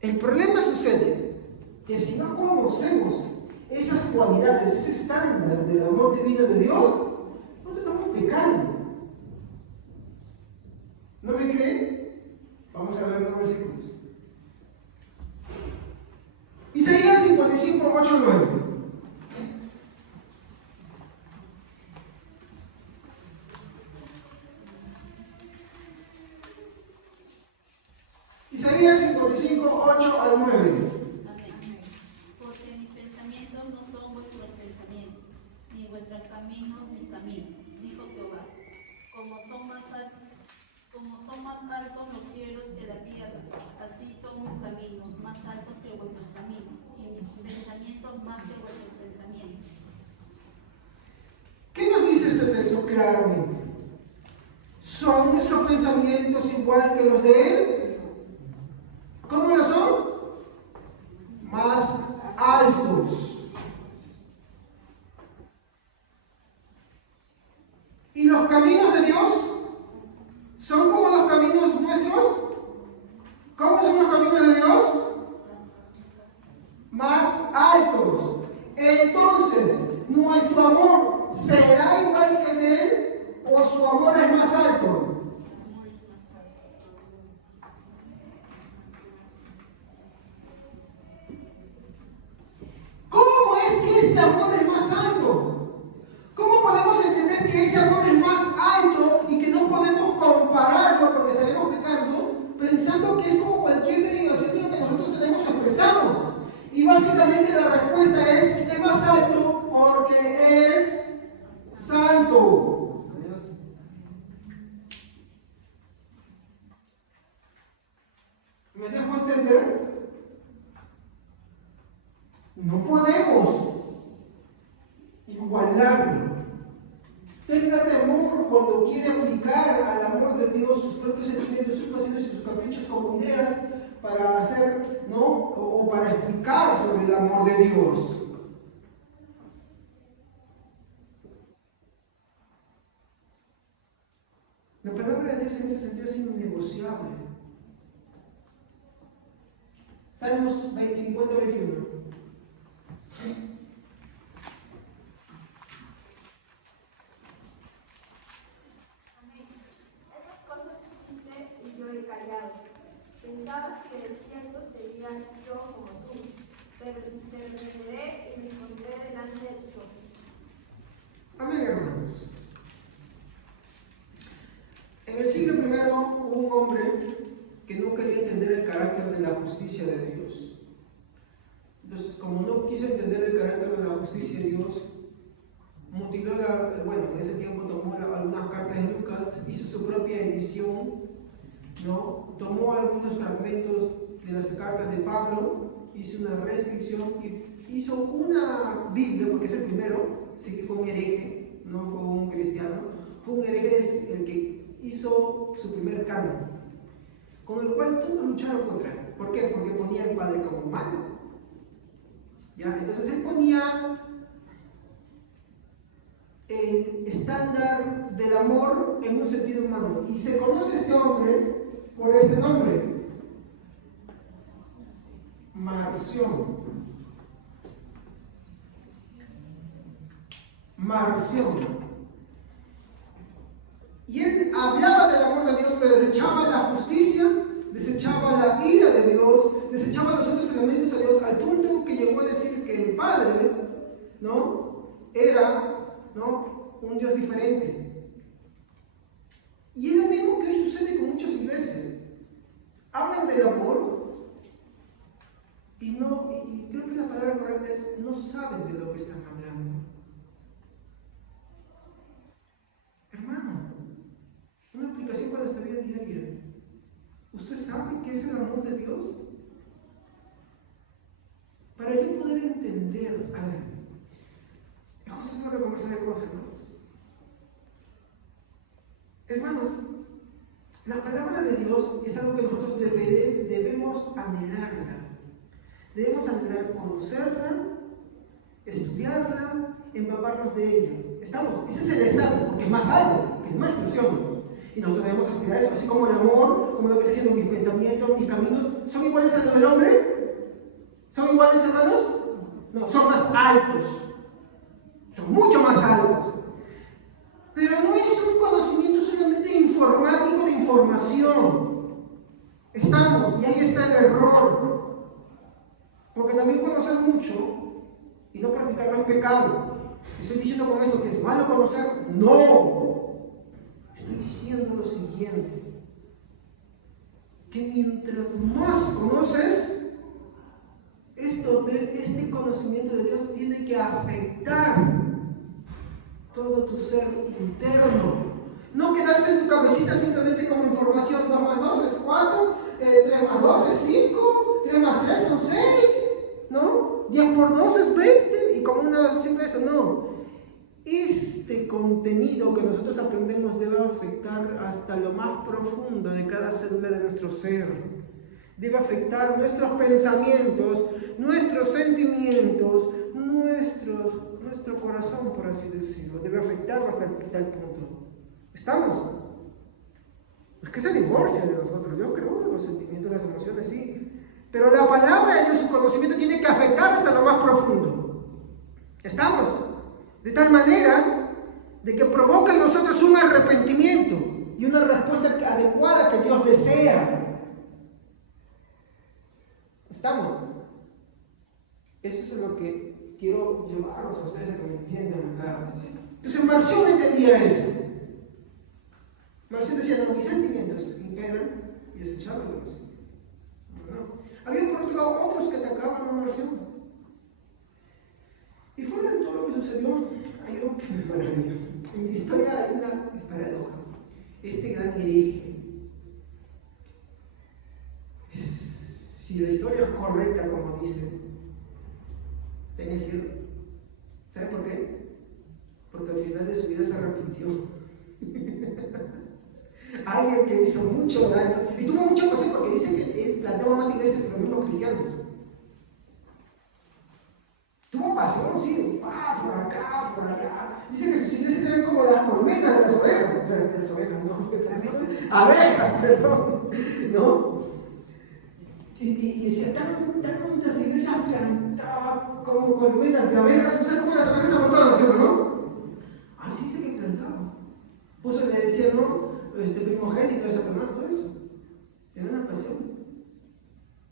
El problema sucede que si no conocemos esas cualidades, ese estándar del amor divino de Dios, no estamos pecando. ¿No me creen? Vamos a ver los versículos. Isaías 55, 8, 9. Isaías 55, 8 al 9. Amén. Porque mis pensamientos no son vuestros pensamientos, ni vuestros caminos mis caminos, dijo Jehová. Como son más altos los cielos que la tierra, así son mis caminos, más altos que vuestros caminos, y mis pensamientos más que vuestros pensamientos. ¿Qué nos dice este texto claramente? ¿Son nuestros pensamientos igual que los de Él? ¿Cómo lo son? Más altos. ¿Y los caminos de Dios son como los caminos nuestros? ¿Cómo son los caminos de Dios? Más altos. Entonces, ¿nuestro amor será igual que el de Él o su amor es más alto? básicamente la respuesta es más alto porque es santo. ¿Me dejo entender? No podemos igualarlo. Tenga temor cuando quiere aplicar al amor de Dios sus propios sentimientos, sus pasiones y sus caprichos como ideas para hacer, ¿no? O para explicar sobre el amor de Dios. La palabra de Dios en ese sentido es innegociable. Salmos 50-21. Estas cosas hiciste y yo he callado. Pensabas que de cierto sería yo como tú, pero te revelaré y me pondré delante de tus ojos. Amén, hermanos. En el siglo I hubo un hombre que no quería entender el carácter de la justicia de Dios. Entonces, como no quiso entender el carácter de la justicia de Dios, mutiló en ese tiempo tomó algunas cartas de Lucas, hizo su propia edición, ¿no? Tomó algunos fragmentos de las cartas de Pablo, hizo una reescripción y hizo una Biblia, porque es el primero, sí que fue un hereje, no fue un cristiano, fue un hereje el que hizo su primer canon, con el cual todos lucharon contra él. ¿Por qué? Porque ponía al Padre como malo. ¿Ya? Entonces él ponía el estándar del amor en un sentido humano. Y se conoce a este hombre por este nombre: Marción. Marción. Y él hablaba del amor de Dios, pero desechaba la justicia, desechaba la ira de Dios, desechaba los otros elementos de Dios, al punto que llegó a decir que el Padre, ¿no?, era, ¿no?, un Dios diferente. Y es lo mismo que hoy sucede con muchas iglesias. Hablan del amor y creo que la palabra correcta es no saben de lo que están hablando. Hermano, una aplicación para nuestra vida diaria. ¿Usted sabe qué es el amor de Dios? Para yo poder entender, a ver, José fue a conversar con los hermanos. Hermanos, la palabra de Dios es algo que nosotros debemos anhelarla. Debemos anhelar conocerla, estudiarla, empaparnos de ella. ¿Estamos? Ese es el estado, porque es más alto, que es más exclusión. Y nosotros debemos aspirar a eso, así como el amor, como lo que está haciendo mis pensamientos, mis caminos, ¿son iguales a los del hombre? ¿Son iguales, hermanos? No, son más altos. Son mucho más altos. Pero no es un conocimiento solamente informático de información. Estamos, y ahí está el error. Porque también conocer mucho y no practicarlo es pecado. ¿Estoy diciendo con esto que es malo conocer? No. Estoy diciendo lo siguiente: que mientras más conoces, este conocimiento de Dios tiene que afectar todo tu ser interno. No quedarse en tu cabecita simplemente como información. 2 más 2 es 4, 3 más 2 es 5, 3 más 3 son 6, ¿no? 10 por 2 es 20, y como una simple eso, no. Este contenido que nosotros aprendemos debe afectar hasta lo más profundo de cada célula de nuestro ser. Debe afectar nuestros pensamientos, nuestros sentimientos, nuestro corazón, por así decirlo. Debe afectarlo hasta tal punto. ¿Estamos? Es que se divorcia de nosotros. Yo creo que los sentimientos, las emociones, sí. Pero la palabra de Dios, su conocimiento, tiene que afectar hasta lo más profundo. ¿Estamos? De tal manera de que provoca en nosotros un arrepentimiento y una respuesta adecuada que Dios desea. ¿Estamos? Eso es lo que quiero llevarlos a ustedes a que me entiendan acá. Entonces Marción entendía eso. Marción decía: no, mis sentimientos imperan y desechaban lo que no. Había por otro lado otros que atacaban a Marción. Y fuera de todo lo que sucedió, hay algo que me maravilla. En la historia hay una paradoja. Este gran hereje, si la historia es correcta, como dice, tenía cielo. ¿Sabe por qué? Porque al final de su vida se arrepintió. Alguien que hizo mucho daño y tuvo mucha pasión, porque dice que él planteaba más iglesias que los mismos cristianos. Tuvo pasión, sí, por acá, por allá. Dice que sus iglesias eran como las colmenas de las ovejas. De las ovejas, no. Abejas, perdón. ¿No? Y decía, tantas iglesias plantadas como colmenas de abejas. ¿No sabes cómo las abejas abortaban, ¿sí o no? Así dice que plantaban. Por eso le decía, ¿no? Primogénito de Satanás, todo eso. Tenía una pasión.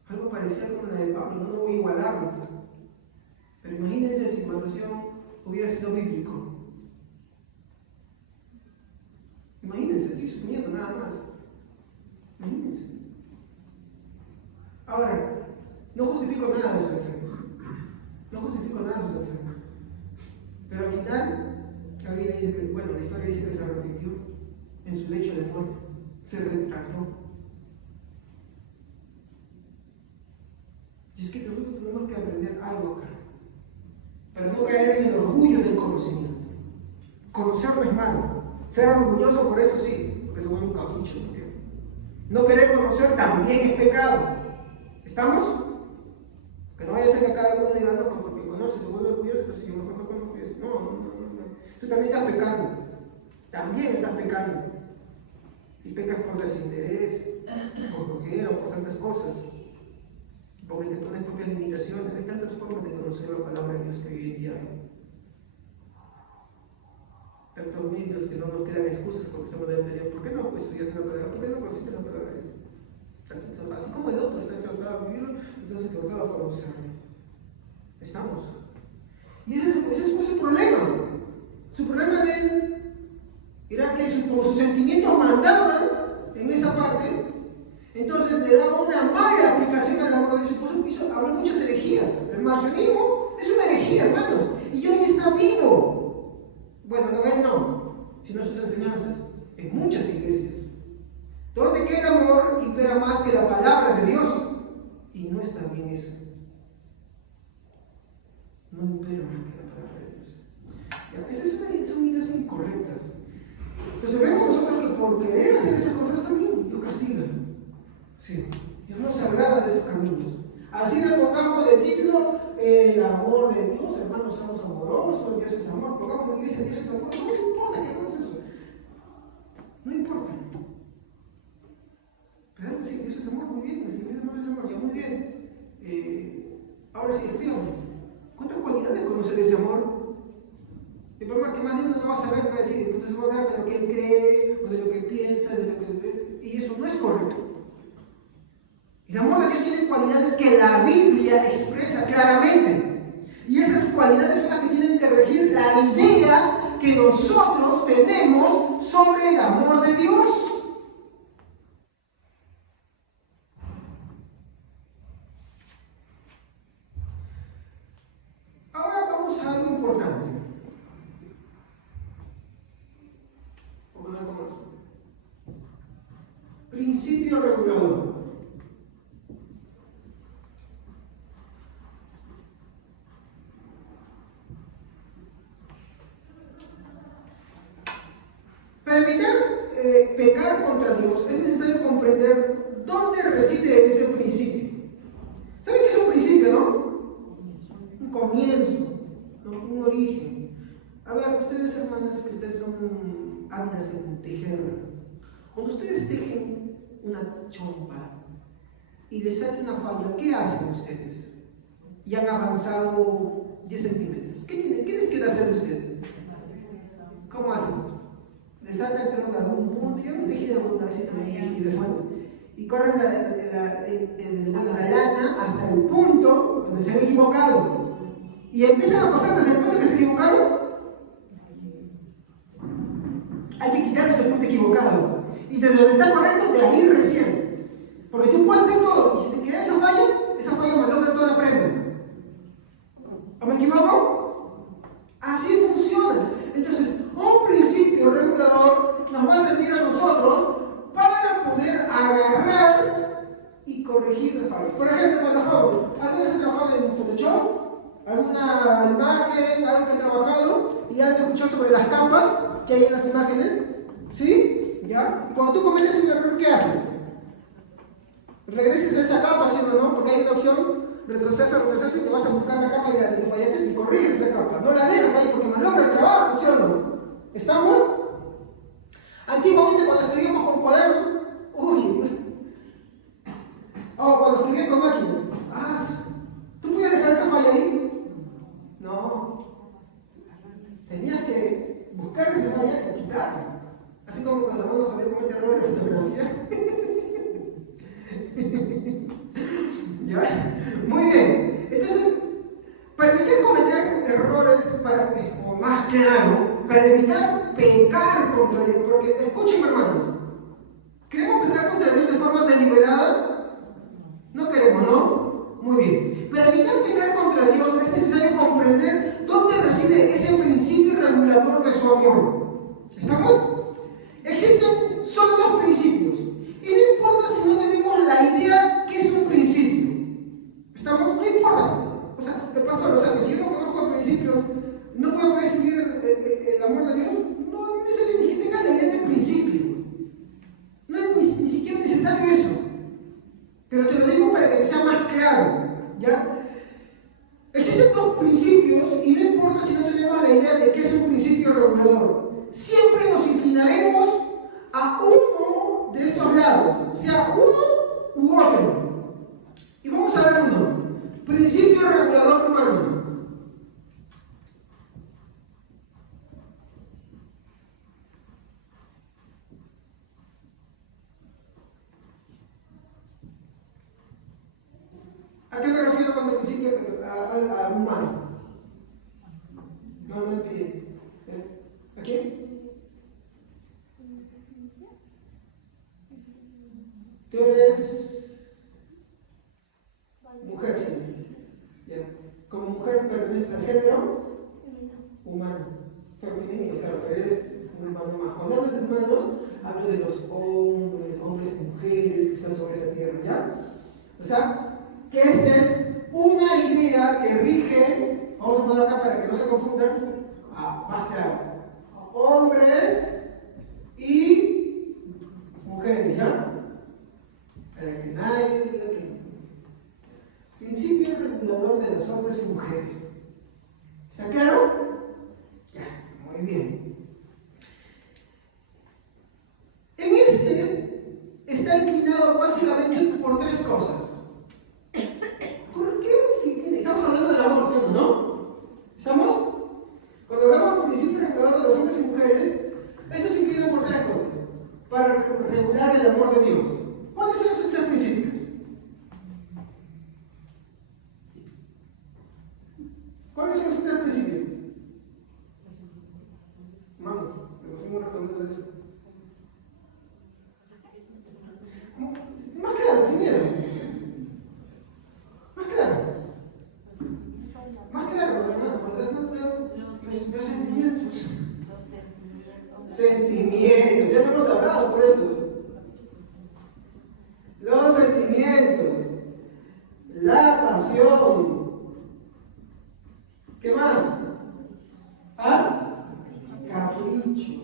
Algo parecía como la de Pablo, no voy a igualarlo. Pero imagínense si la situación hubiera sido bíblico. Imagínense, estoy suponiendo nada más. Imagínense. Ahora, no justifico nada de sus acciones. No justifico nada de sus acciones. Pero al final, la Biblia dice que, bueno, la historia dice que se arrepintió en su lecho de muerte. Se retractó. Y es que nosotros tenemos que aprender algo acá. Para no caer en el orgullo del conocimiento. Conocerlo es malo. Ser orgulloso por eso sí, porque se vuelve un capricho también. No querer conocer también es pecado. ¿Estamos? Que no vaya a ser que cada uno diga, no, pues porque conoce, se vuelve orgulloso, entonces yo mejor no conozco eso. No. Tú también estás pecando. También estás pecando. Y pecas por desinterés, por flojera o por tantas cosas. Porque te pones propias limitaciones. Hay tantas formas de conocer la palabra de Dios que hoy en día hay. Tantos medios que no nos quedan excusas porque estamos de tener. ¿Por qué no estudiaste la palabra? ¿Por qué no conociste la palabra de Dios? Así como el otro está exaltado a vivirlo, entonces exaltado a conocerlo. ¿Estamos? Y ese fue su problema. Su problema de él era que como sus sentimientos mandaban en esa parte, entonces le daba una mala aplicación al amor de Dios. Por eso habrá muchas herejías. El marcionismo es una herejía, hermanos. Y hoy está vivo. Bueno, no él no, sino sus enseñanzas. En muchas iglesias. Donde que el amor impera más que la palabra de Dios. Y no está bien eso. No impera más que la palabra de Dios. Esas son ideas incorrectas. Entonces vemos nosotros que por querer hacer esas cosas también Dios castiga. Sí, Dios no se agrada de esos caminos. Así le pongamos de título el amor de Dios, hermanos, somos amorosos, Dios es amor. Pongamos en la iglesia, Dios es amor. No importa que hagamos eso. No importa. Pero antes sí, Dios es amor, muy bien. Si Dios no es amor, ya muy bien. Ahora sí, escríbame. ¿Cuántas cualidades conocer ese amor? El problema es que más de uno no va a saber qué va a decir. Entonces va a hablar de lo que él cree, o de lo que piensa, de lo que... Y eso no es correcto. El amor de Dios tiene cualidades que la Biblia expresa claramente. Y esas cualidades son las que tienen que regir la idea que nosotros tenemos sobre el amor de Dios. Ahora vamos a algo importante. Vamos a ver cómo es. Principio regulador. Para evitar pecar contra Dios es necesario comprender dónde reside ese principio. ¿Saben qué es un principio, no? Un comienzo, ¿no? Un origen. A ver, ustedes hermanas que ustedes son hábiles en tejer, cuando ustedes tejen una chompa y les sale una falla, ¿qué hacen ustedes? Y han avanzado 10 centímetros. ¿Qué les queda hacer ustedes? ¿Cómo hacen? Le salta el un punto, yo no tejido una vez también tejido de fuente. Y corren la lana hasta el punto donde se han equivocado. Y empiezan a pasar desde el punto que se equivocaron. Hay que quitar ese punto equivocado. Y desde donde está correcto, de ahí recién. Porque tú puedes hacer todo. Y si se queda esa falla me logra toda la prenda. ¿O me equivoco? Así funciona. Entonces, un principio regulador nos va a servir a nosotros para poder agarrar y corregir las fallas. Por ejemplo, con los jóvenes, ¿algunos han trabajado en Photoshop? ¿Alguna imagen, algo que han trabajado y han escuchado sobre las capas que hay en las imágenes? ¿Sí? ¿Ya? Y cuando tú cometes un error, ¿qué haces? Regresas a esa capa, ¿sí o no? Porque hay una opción, retroceso y te vas a buscar la capa y los fallantes y corriges esa capa. No la dejas ahí porque malogra el trabajo, ¿sí o no? ¿Estamos? Antiguamente cuando escribíamos con cuaderno, cuando escribían con máquina, ¿tú podías dejar esa falla ahí? No. Tenías que buscar esa falla y quitarla. Así como cuando vamos a Javier comete errores de fotografía. ¿Ya? Muy bien. Entonces, para evitar cometer errores, o más claro, para evitar pecar contra Dios, porque escuchen hermanos, ¿queremos pecar contra Dios de forma deliberada? No queremos, ¿no? Muy bien. Para evitar pecar contra Dios es necesario comprender dónde reside ese principio regulador de su amor. ¿Estamos? Existen solo dos principios. Y no importa si no tenemos la idea que es un principio. ¿Estamos? No importa. O sea, el pastor lo sabe. Si yo no conozco principios, ¿no puedo estudiar el amor de Dios? No es necesario ni que tenga la idea del principio. No es ni siquiera necesario eso. Pero te lo digo para que sea más claro. ¿Ya? Existen dos principios y no importa si no tenemos la idea de qué es un principio regulador. Siempre nos inclinaremos a uno de estos lados, sea uno u otro. Y vamos a ver uno. Principio regulador humano. ¿A qué me refiero cuando principio al humano? No entiendo. ¿A qué? Tú eres mujer, sí. ¿Ya? Como mujer perteneces al género humano. Femenino, claro, pero eres un humano más. Cuando hablo de humanos, hablo de los hombres y mujeres que están sobre esa tierra, ¿ya? O sea, que esta es una idea que rige, vamos a poner acá para que no se confundan, más claro, hombres y mujeres, ¿ya? Para que nadie diga que principio regulador de los hombres y mujeres. ¿Está claro? Ya, muy bien. En este está inclinado básicamente por tres cosas. ¿Por qué? Estamos hablando del amor, ¿sí o no? ¿Estamos? Cuando hablamos del principio regulador de los hombres y mujeres, esto se inclina por tres cosas. Para regular el amor de Dios. ¿Cuáles son esos tres principios? ¿Cuáles son esos tres principios? Vamos, hacemos un retomado de eso. Más claro, sin miedo. Más claro. Más claro, ¿verdad? Los sentimientos. Sentimientos, ya no hemos hablado por eso. Los sentimientos, la pasión. ¿Qué más? Caprichos.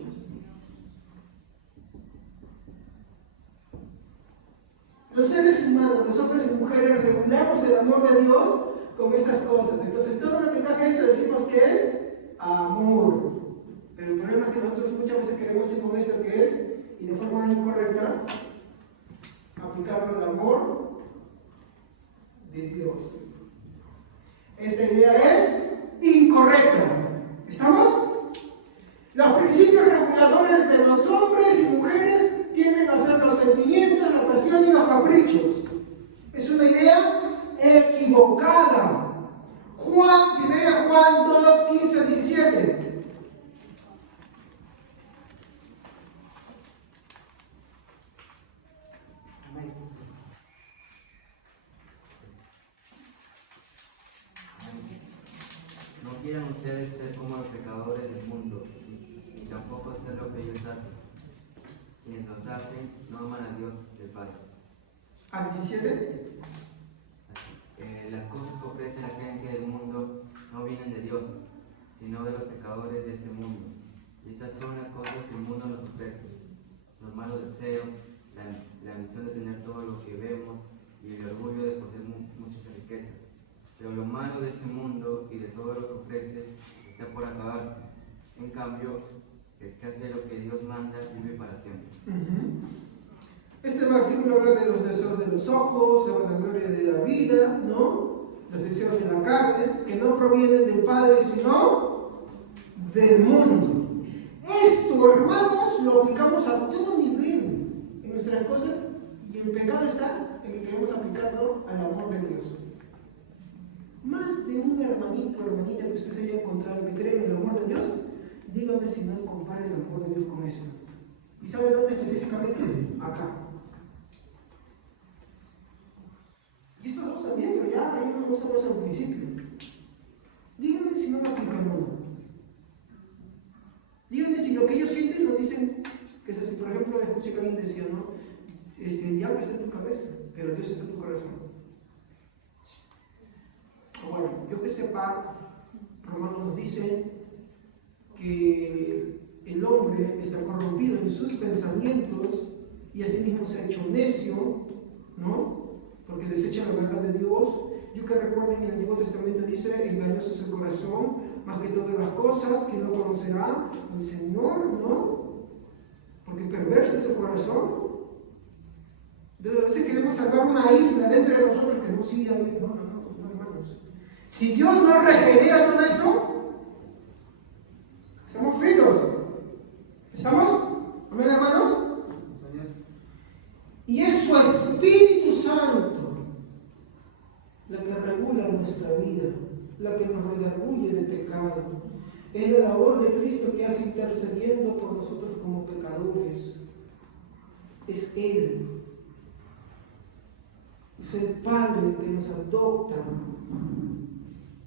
Los seres humanos, los hombres y mujeres, regulamos el amor de Dios con estas cosas. Entonces, todo lo que encaja esto decimos que es amor. Pero el problema es que nosotros muchas veces queremos ir con esto que es, y de forma incorrecta, aplicarlo al amor de Dios. Esta idea es incorrecta. ¿Estamos? Los principios reguladores de los hombres y mujeres tienden a ser los sentimientos, la pasión y los caprichos. Es una idea equivocada. 1 Juan 2, 15 a 17. No quieran ustedes ustedes ser como los pecadores del mundo, y tampoco hacer lo que ellos hacen. Quienes los hacen no aman a Dios del Padre. ¿A 17? Las cosas que ofrece la gente del mundo no vienen de Dios, sino de los pecadores de este mundo. Y estas son las cosas que el mundo nos ofrece: los malos deseos, la ambición de tener todo lo que vemos y el orgullo de poseer muchas riquezas. Pero lo malo de este mundo y de todo lo que ofrece está por acabarse. En cambio, el que hace lo que Dios manda vive para siempre. Este versículo habla de los deseos de los ojos, de la gloria de la vida, ¿no? Los deseos de la carne, que no provienen del Padre, sino del mundo. Esto, hermanos, lo aplicamos a todo nivel en nuestras cosas, y el pecado está en que queremos aplicarlo al amor de Dios. Más de un hermanito o hermanita que usted se haya encontrado que cree en el amor de Dios, dígame si no compara el amor de Dios con eso. ¿Y sabe dónde específicamente? Acá. Y estos dos también, pero ya ahí no usamos al principio. Díganme si no lo aplican uno. Díganme si lo que ellos sienten lo dicen, que es así. Por ejemplo, escuché que alguien decía, ¿no? El diablo está en tu cabeza, pero Dios está en tu corazón. Bueno, yo que sepa, Romanos nos dice que el hombre está corrompido en sus pensamientos y asimismo se ha hecho necio, ¿no? Porque desecha la verdad de Dios. Yo que recuerdo en el Antiguo Testamento dice: engañoso es el corazón, más que todas las cosas, que no conocerá el Señor, ¿no? Porque perverso es el corazón. Entonces a veces queremos salvar una isla dentro de nosotros que no siga ahí. No, hermanos. Si Dios no regenera todo esto, estamos fritos. ¿Estamos? ¿Amén, hermanos? Y es su Espíritu Santo la que regula nuestra vida, la que nos redarguye de pecado. Es la labor de Cristo que hace intercediendo por nosotros como pecadores. Es Él. Es el Padre que nos adopta.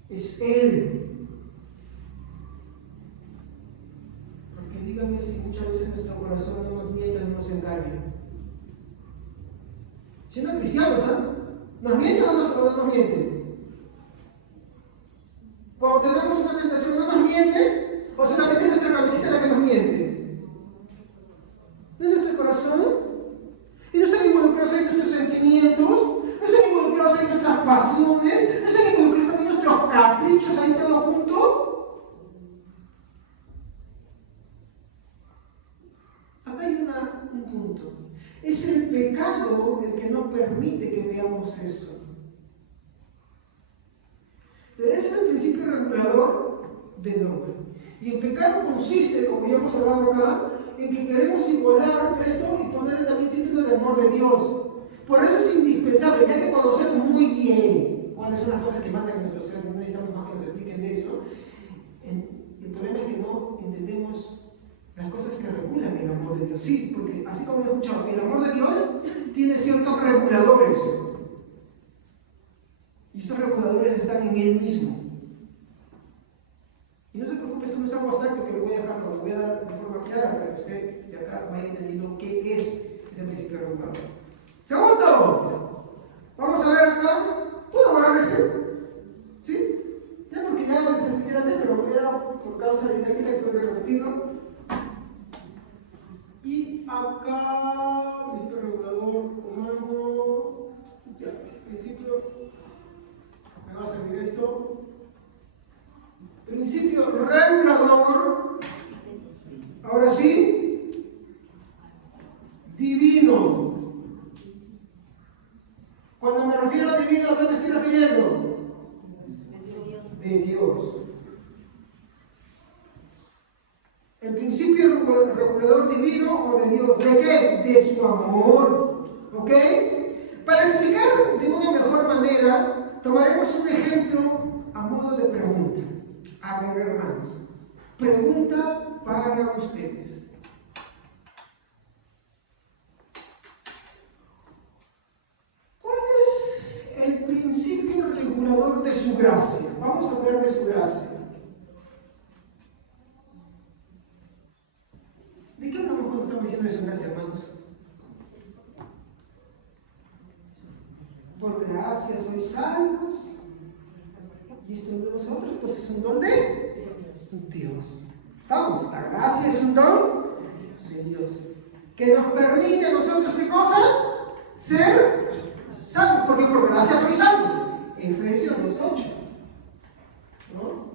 Es Él. Porque dígame si muchas veces nuestro corazón no nos miente, no nos engaña. Siendo cristianos, ¿ah? ¿Nos miente o no nos miente? Cuando tenemos una tentación, ¿no nos miente? ¿O solamente nuestra cabecita la que nos miente? ¿No es nuestro corazón? ¿Y no están involucrados ahí nuestros sentimientos? ¿No están involucrados ahí nuestras pasiones? ¿No están involucrados ahí nuestros caprichos ahí todo junto? Acá hay un punto. Es el pecado el que no permite que veamos eso. Ese es el principio regulador del hombre. Y el pecado consiste, como ya hemos hablado acá, en que queremos igualar esto y ponerle también título de amor de Dios. Por eso es indispensable, ya que conocemos muy bien cuáles son las cosas que mandan en nuestro ser, no necesitamos más que nos expliquen de eso. El problema es que no entendemos las cosas que regulan el amor de Dios. Sí, porque así como lo he escuchado, el amor de Dios tiene ciertos reguladores. Y esos reguladores están en Él mismo. Y no se preocupe, esto no es algo abstracto que lo voy a dejar, lo voy a dar de forma clara para que usted de acá vaya entendiendo qué es ese principio regulador. Segundo, vamos a ver acá. ¿Puedo borrar este? ¿Sí? Ya porque ya lo expliqué antes, pero era por causa didáctica que tengo que repetirlo. Y acá, principio regulador humano, ya, principio, me va a servir esto. Principio regulador, ahora sí, divino. Cuando me refiero a divino, ¿a qué me estoy refiriendo? De Dios. El principio regulador divino o de Dios. ¿De qué? De su amor. ¿Ok? Para explicar de una mejor manera, tomaremos un ejemplo a modo de pregunta. A ver, hermanos. Pregunta para ustedes. ¿Cuál es el principio regulador de su gracia? Vamos a hablar de su gracia. gracia sois salvos. Y esto de nosotros, pues es un don de Dios. ¿Estamos? La gracia es un don de Dios. Que nos permite a nosotros, ¿qué cosa? Ser salvos. Porque por gracia sois salvos. Efesios 2:8. ¿No?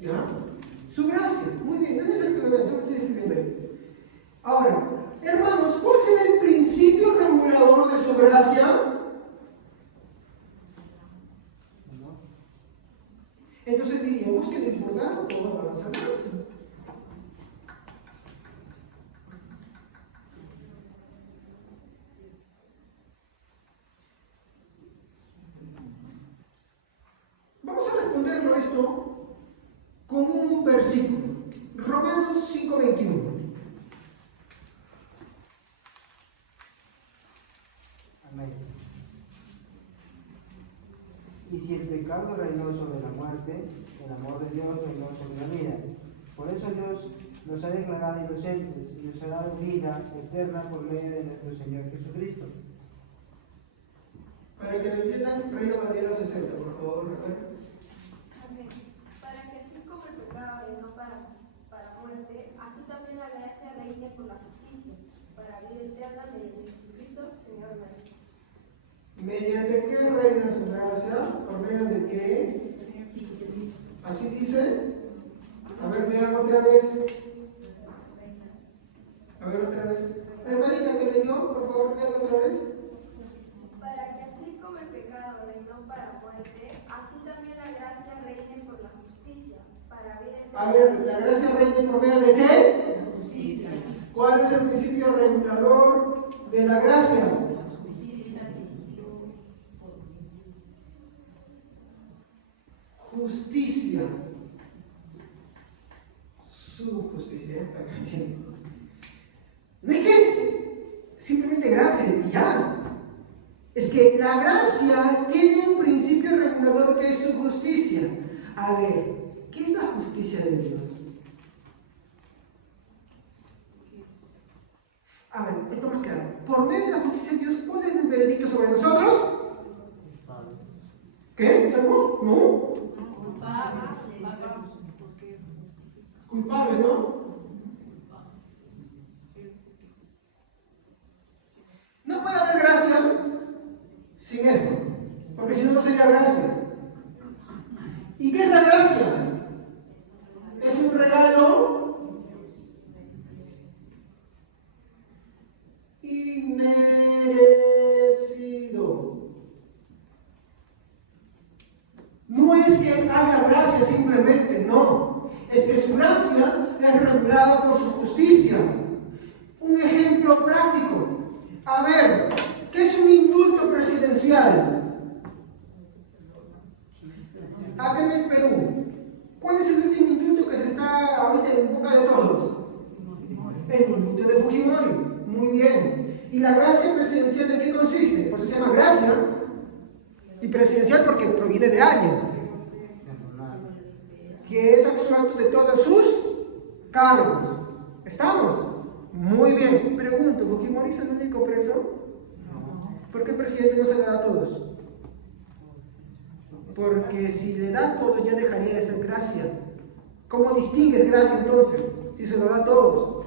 ¿Ya? Su gracia. Muy bien, no es necesario que lo vean, solo tienes que ver. Ahora, hermanos, ¿cuál será el principio regulador de su gracia? Entonces diríamos que no importa cómo va a avanzar más. Vamos a responderlo esto con un versículo. Romanos 5:21. Amén. Y si el pecado reinó sobre la muerte, el amor de Dios reinó sobre la vida. Por eso Dios nos ha declarado inocentes y nos ha dado vida eterna por medio de nuestro Señor Jesucristo. Para que lo entiendan, Reina Valera 60, por favor, Rafael. Amén. Para que así como el pecado reinó para muerte, así también la gracia reine por la justicia, para vida eterna mediante Jesucristo, Señor nuestro. ¿Mediante qué reina su gracia? ¿Por medio de qué? Así dice. A ver, vean otra vez. A ver, otra vez. Hermanita que leyó, por favor, vean otra vez. Para que así como el pecado reinó para muerte, así también la gracia reine por la justicia, para vida eterna. A ver, ¿la gracia reina por medio de qué? Justicia. ¿Cuál es el principio regulador de la gracia? Justicia. Su justicia. No es que es simplemente gracia y ya. Es que la gracia tiene un principio regulador que es su justicia. A ver, ¿qué es la justicia de Dios? A ver, esto más claro. Por medio de la justicia de Dios, ¿cuál es el veredicto sobre nosotros? ¿Qué? ¿Salvos? No. Culpable, ¿no? No puede haber gracia sin eso, porque si no, no sería gracia. ¿Y qué es la gracia? Es un regalo inmerecido. No es que haya gracia simplemente, no. Es que su gracia es regulada por su justicia. Un ejemplo práctico. A ver, ¿qué es un indulto presidencial? Acá en el Perú. ¿Cuál es el último indulto que se está ahorita en boca de todos? El indulto de Fujimori. Muy bien. ¿Y la gracia presidencial en qué consiste? Pues se llama gracia. Y presidencial porque proviene de alguien que es absuelto de todos sus cargos. ¿Estamos? Muy bien. Pregunto, ¿Fujimori es el único preso? ¿Por qué el presidente no se le da a todos? Porque si le da a todos ya dejaría de ser gracia. ¿Cómo distingues gracia entonces? Si se lo da a todos.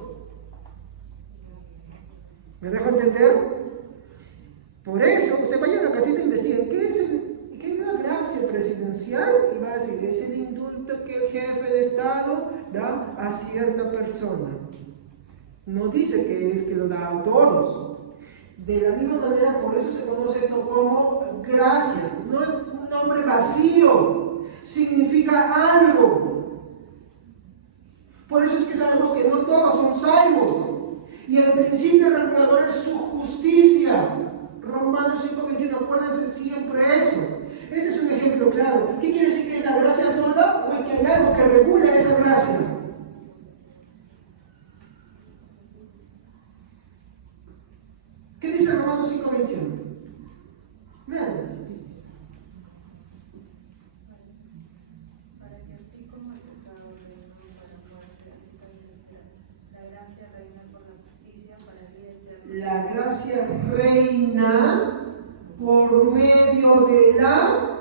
¿Me dejo entender? Por eso, usted vaya a la casita e investiguen qué es la gracia presidencial y va a decir, es el indulto que el jefe de Estado da a cierta persona. No dice que es que lo da a todos. De la misma manera, por eso se conoce esto como gracia. No es un nombre vacío, significa algo. Por eso es que sabemos que no todos son salvos. Y el principio regulador es su justicia. Romanos 5:21, acuérdense siempre eso. Este es un ejemplo claro. ¿Qué quiere decir que es la gracia sola? O es que hay algo que regula esa gracia. ¿Qué dice Romanos 5:21? Vean. Para que así como el pecado reinó para muerte, así también la gracia reina por la justicia para vida eterna. La gracia reina por medio de la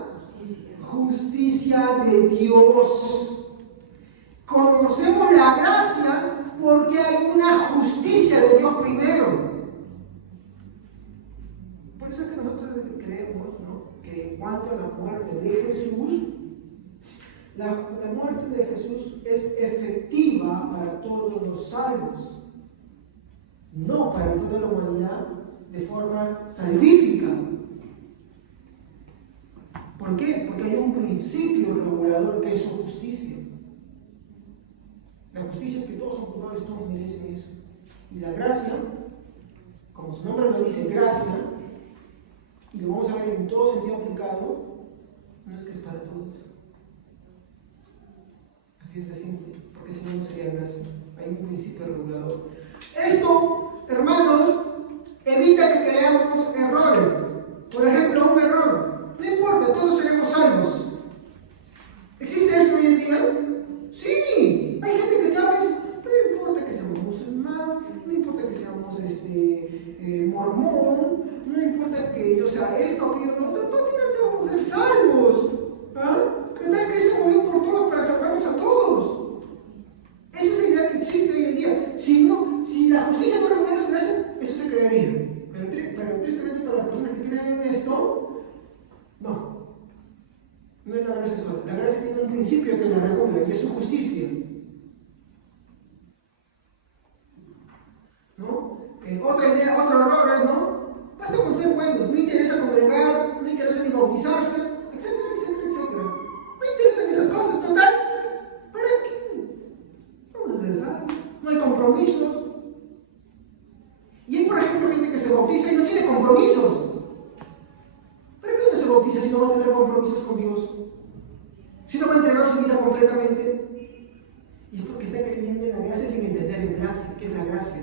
justicia de Dios. Conocemos la gracia porque hay una justicia de Dios primero. Por eso es que nosotros creemos, ¿no?, que en cuanto a la muerte de Jesús, la muerte de Jesús es efectiva para todos los salvos, no para toda la humanidad de forma salvífica. ¿Por qué? Porque hay un principio regulador que es su justicia. La justicia es que todos son culpables, todos merecen eso. Y la gracia, como su nombre lo dice, gracia, y lo vamos a ver en todo sentido aplicado, no es que es para todos. Así es de simple, porque si no, no sería gracia. Hay un principio regulador. Esto, hermanos, evita que creamos errores. Por ejemplo, un error. No importa, todos seremos salvos. ¿Existe eso hoy en día? Sí. Hay gente que tal vez, no importa que seamos musulmanes, no importa que seamos mormón, no importa que yo sea esto, aquello, lo otro, al final te vamos a ser salvos. ¿Ah? ¿Verdad que Cristo murió por todos para salvarnos a todos? Esa es la idea que existe hoy en día. Si la justicia no regulara su gracia, eso se crearía. Pero tristemente para las personas que creen en esto, no. No es la gracia sola. La gracia tiene un principio que la regula y es su justicia. ¿No? Otra idea, otro error es, ¿no? Basta con ser buenos, no interesa congregar, no interesa ni bautizarse, etcétera, etcétera, etcétera. No interesan esas cosas, total. ¿Para qué? Vamos a hacer salvos. No hay compromisos. Y hay, por ejemplo, gente que se bautiza y no tiene compromisos. ¿Para qué no se bautiza si no va a tener compromisos con Dios? Si no va a entregar su vida completamente. Y es porque está creyendo en la gracia sin entender en gracia, ¿qué es la gracia?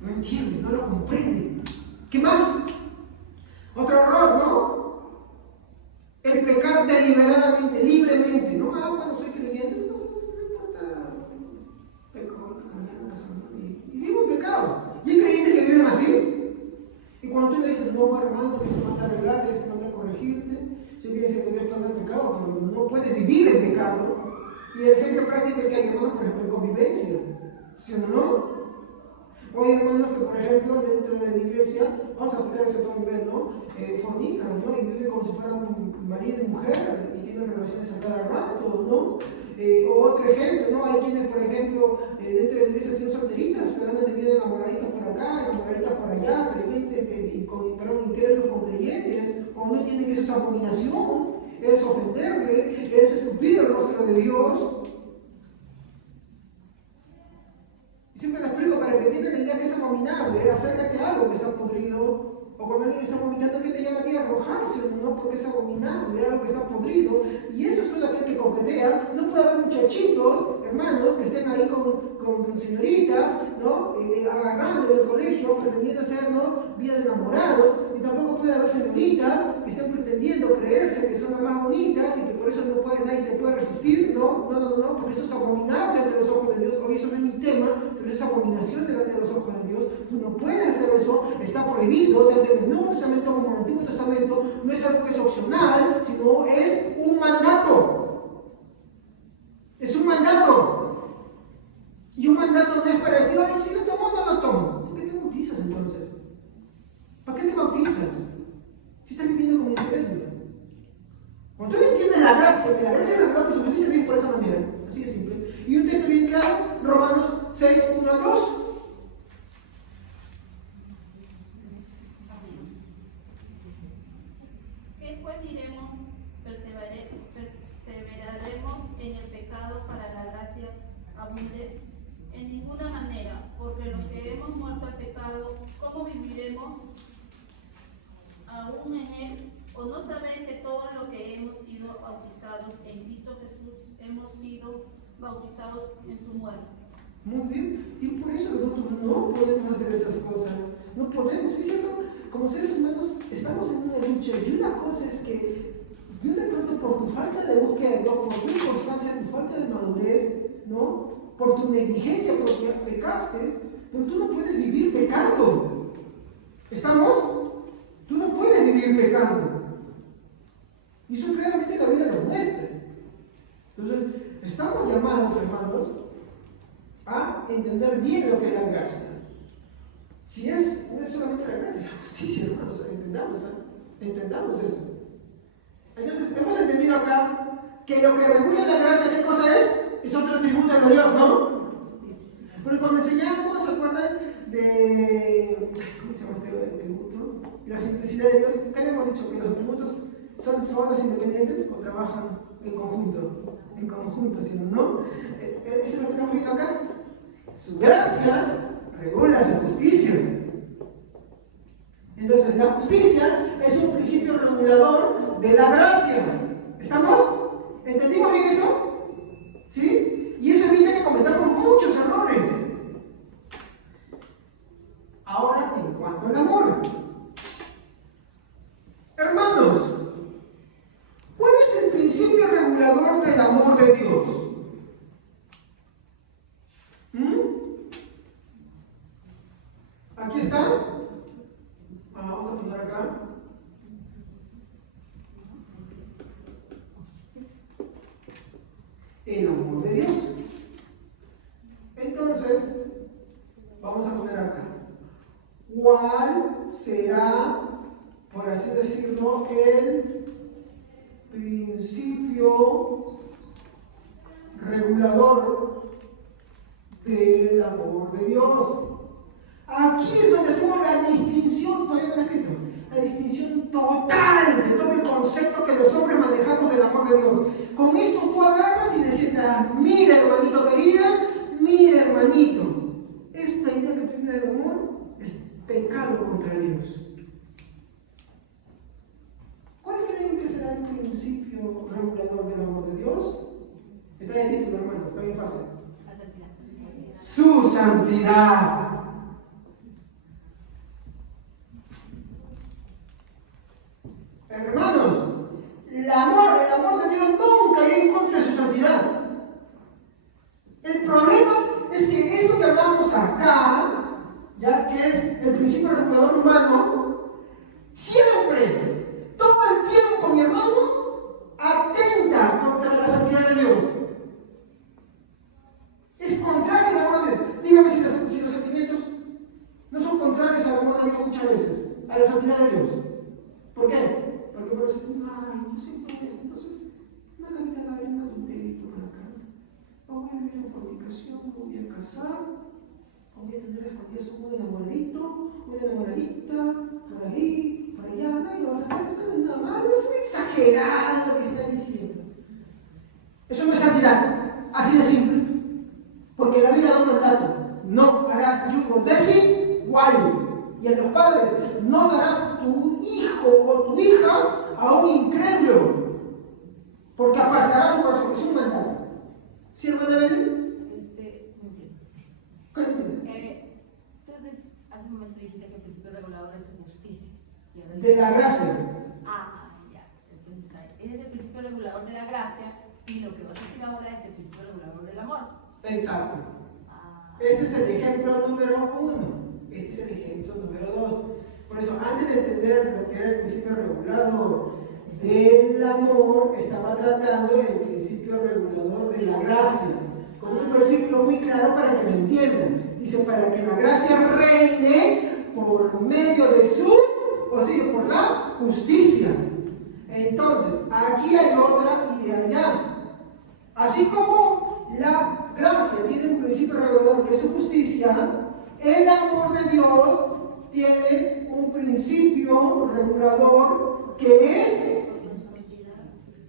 No entiende, no lo comprende. ¿Qué más? Otro error, ¿no? El pecar deliberadamente, libremente. No, bueno, soy creyente, no importa. Peco, mañana, pasando, y vivo en pecado. Y hay creyentes que viven así. Y cuando tú le dices, no, hermano, Dios te manda a arreglarte, Dios te manda a corregirte, si bien se puede estar en pecado, pero no puedes vivir en pecado. Y el ejemplo práctico es que hay hermanos, por ejemplo, en convivencia. ¿Sí o no? Hoy hay hermanos que, por ejemplo, dentro de la iglesia, vamos a aplicar eso a todo nivel, ¿no? Fornican, ¿no? Y viven como si fueran marido y mujer, y tienen relaciones a cada rato, ¿no? O otro ejemplo, ¿no? Hay quienes, por ejemplo, dentro de la iglesia son solteritas, pero andan teniendo enamoraditas por acá, enamoraditas por allá, creyentes, incrédulos con creyentes, o no entienden que eso es abominación, es ofenderle, es escupir el rostro de Dios. Y siempre lo explico para que entiendan la idea que es abominable, acércate a algo que está podrido. O cuando alguien está vomitando, ¿qué te llama a ti a arrojarse? No, porque es abominable, algo que está podrido. Y eso es todo aquel que coquetea. No puede haber muchachitos, hermanos, que estén ahí con señoritas, ¿no? Agarrando del colegio, pretendiendo ser, ¿no?, vida de enamorados. Y tampoco puede haber señoritas que estén pretendiendo creerse que son las más bonitas y que por eso nadie te puede resistir. No, porque eso es abominable ante los ojos de Dios. Hoy eso no es mi tema, pero es abominación delante de los ojos de Dios. Tú no puedes hacer eso, está prohibido, tanto en el Nuevo Testamento como en el Antiguo Testamento. No es algo que es opcional, sino es un mandato. Es un mandato. Y un mandato no es para decir, ay, si no tomo, no lo tomo. ¿Por qué te bautizas entonces? ¿Para qué te bautizas? Si estás viviendo como incrédulo. Cuando tú entiendes la gracia, que la gracia es regular, pues se dice bien por esa manera. Así de simple. Y un texto bien claro, Romanos 6, 1 a 2. ¿Qué pues diremos? ¿Perseveraremos en el pecado para la gracia abunde? En ninguna manera, porque los que hemos muerto al pecado, ¿cómo viviremos aún en él? ¿O no sabéis que todos los que hemos sido bautizados en Cristo Jesús hemos sido bautizados en su muerte? Muy bien, y por eso nosotros no podemos hacer esas cosas. No podemos, ¿sí es cierto? Como seres humanos estamos en una lucha, y una cosa es que de pronto por tu falta de búsqueda de Dios, por tu inconstancia, tu falta de madurez, ¿no?, por tu negligencia, porque pecaste, Pero tú no puedes vivir pecando. ¿Estamos? Tú no puedes vivir pecando. Y eso claramente la Biblia lo muestra. Entonces, estamos llamados, hermanos, a entender bien lo que es la gracia. Si no es solamente la gracia, es la justicia, hermanos, entendamos eso. Entonces, hemos entendido acá que lo que regula la gracia, ¿qué cosa es? Es otro atributo de Dios, ¿no? Pero cuando enseñamos, ¿se acuerdan de, ¿cómo se llama este atributo? La simplicidad de Dios. ¿Qué habíamos dicho? Que los atributos son solos, independientes o trabajan en conjunto. En conjunto, ¿sí o no? Eso es lo que estamos viendo acá. Su gracia regula su justicia. Entonces, la justicia es un principio regulador de la gracia. ¿Estamos? ¿Entendimos bien eso? ¿Sí? Y eso evita que cometamos muchos errores. Ahora, en cuanto al amor. Hermanos, ¿cuál es el principio regulador del amor de Dios? Aquí está. Vamos a poner acá. El amor de Dios. Entonces, vamos a poner acá. ¿Cuál será, por así decirlo, el principio regulador del amor de Dios? Aquí es donde hacemos la distinción, todavía no lo he escrito, la distinción total de todo el concepto que los hombres manejamos del amor de Dios. Con esto tú agarras y le sientas, mira hermanito querida, mira hermanito, esta idea que tú tienes del amor es pecado contra Dios. ¿Cuál creen que será el principio regulador del amor de Dios? Está en el título, hermano, está bien fácil. Su santidad. Hermanos, el amor de Dios nunca irá en contra de su santidad. El problema es que esto que hablamos acá, ya que es el principio regulador humano, siempre, todo el tiempo, mi hermano, atenta contra la santidad de Dios. Es contrario al amor de Dios. Dígame si los sentimientos no son contrarios al amor de Dios muchas veces, a la santidad de Dios. ¿Por qué? Porque por eso, ay, no sé por qué, entonces, una camita de una tonterita por acá. O voy a vivir en fornicación, o voy a casar, o voy a tener escondidas un enamoradito, una enamoradita, por ahí, por allá, nadie lo va a sacar, no tengo nada malo, es muy exagerado lo que está diciendo. Eso no es santidad, así de simple. Porque la Biblia da un mandato, no harás yugo desigual. Y a los padres, no darás tu hijo o tu hija a un incrédulo, porque apartarás su corazón. Es un mandato. ¿Sí, hermana Belén? No entiendo. ¿Qué entiendes? Tú hace un momento dijiste que el principio regulador es su justicia. De la gracia. Ya. Entonces, ese es el principio regulador de la gracia, y lo que vas a decir ahora es el principio regulador del amor. Exacto. Este es el ejemplo número 1. Este es el ejemplo número 2. Por eso, antes de entender lo que era el principio regulador del amor, estaba tratando el principio regulador de la gracia, con un versículo muy claro para que me entiendan. Dice, para que la gracia reine por medio de por la justicia. Entonces, aquí hay otra y de allá. Así como la gracia tiene un principio regulador que es su justicia, el amor de Dios tiene un principio regulador que es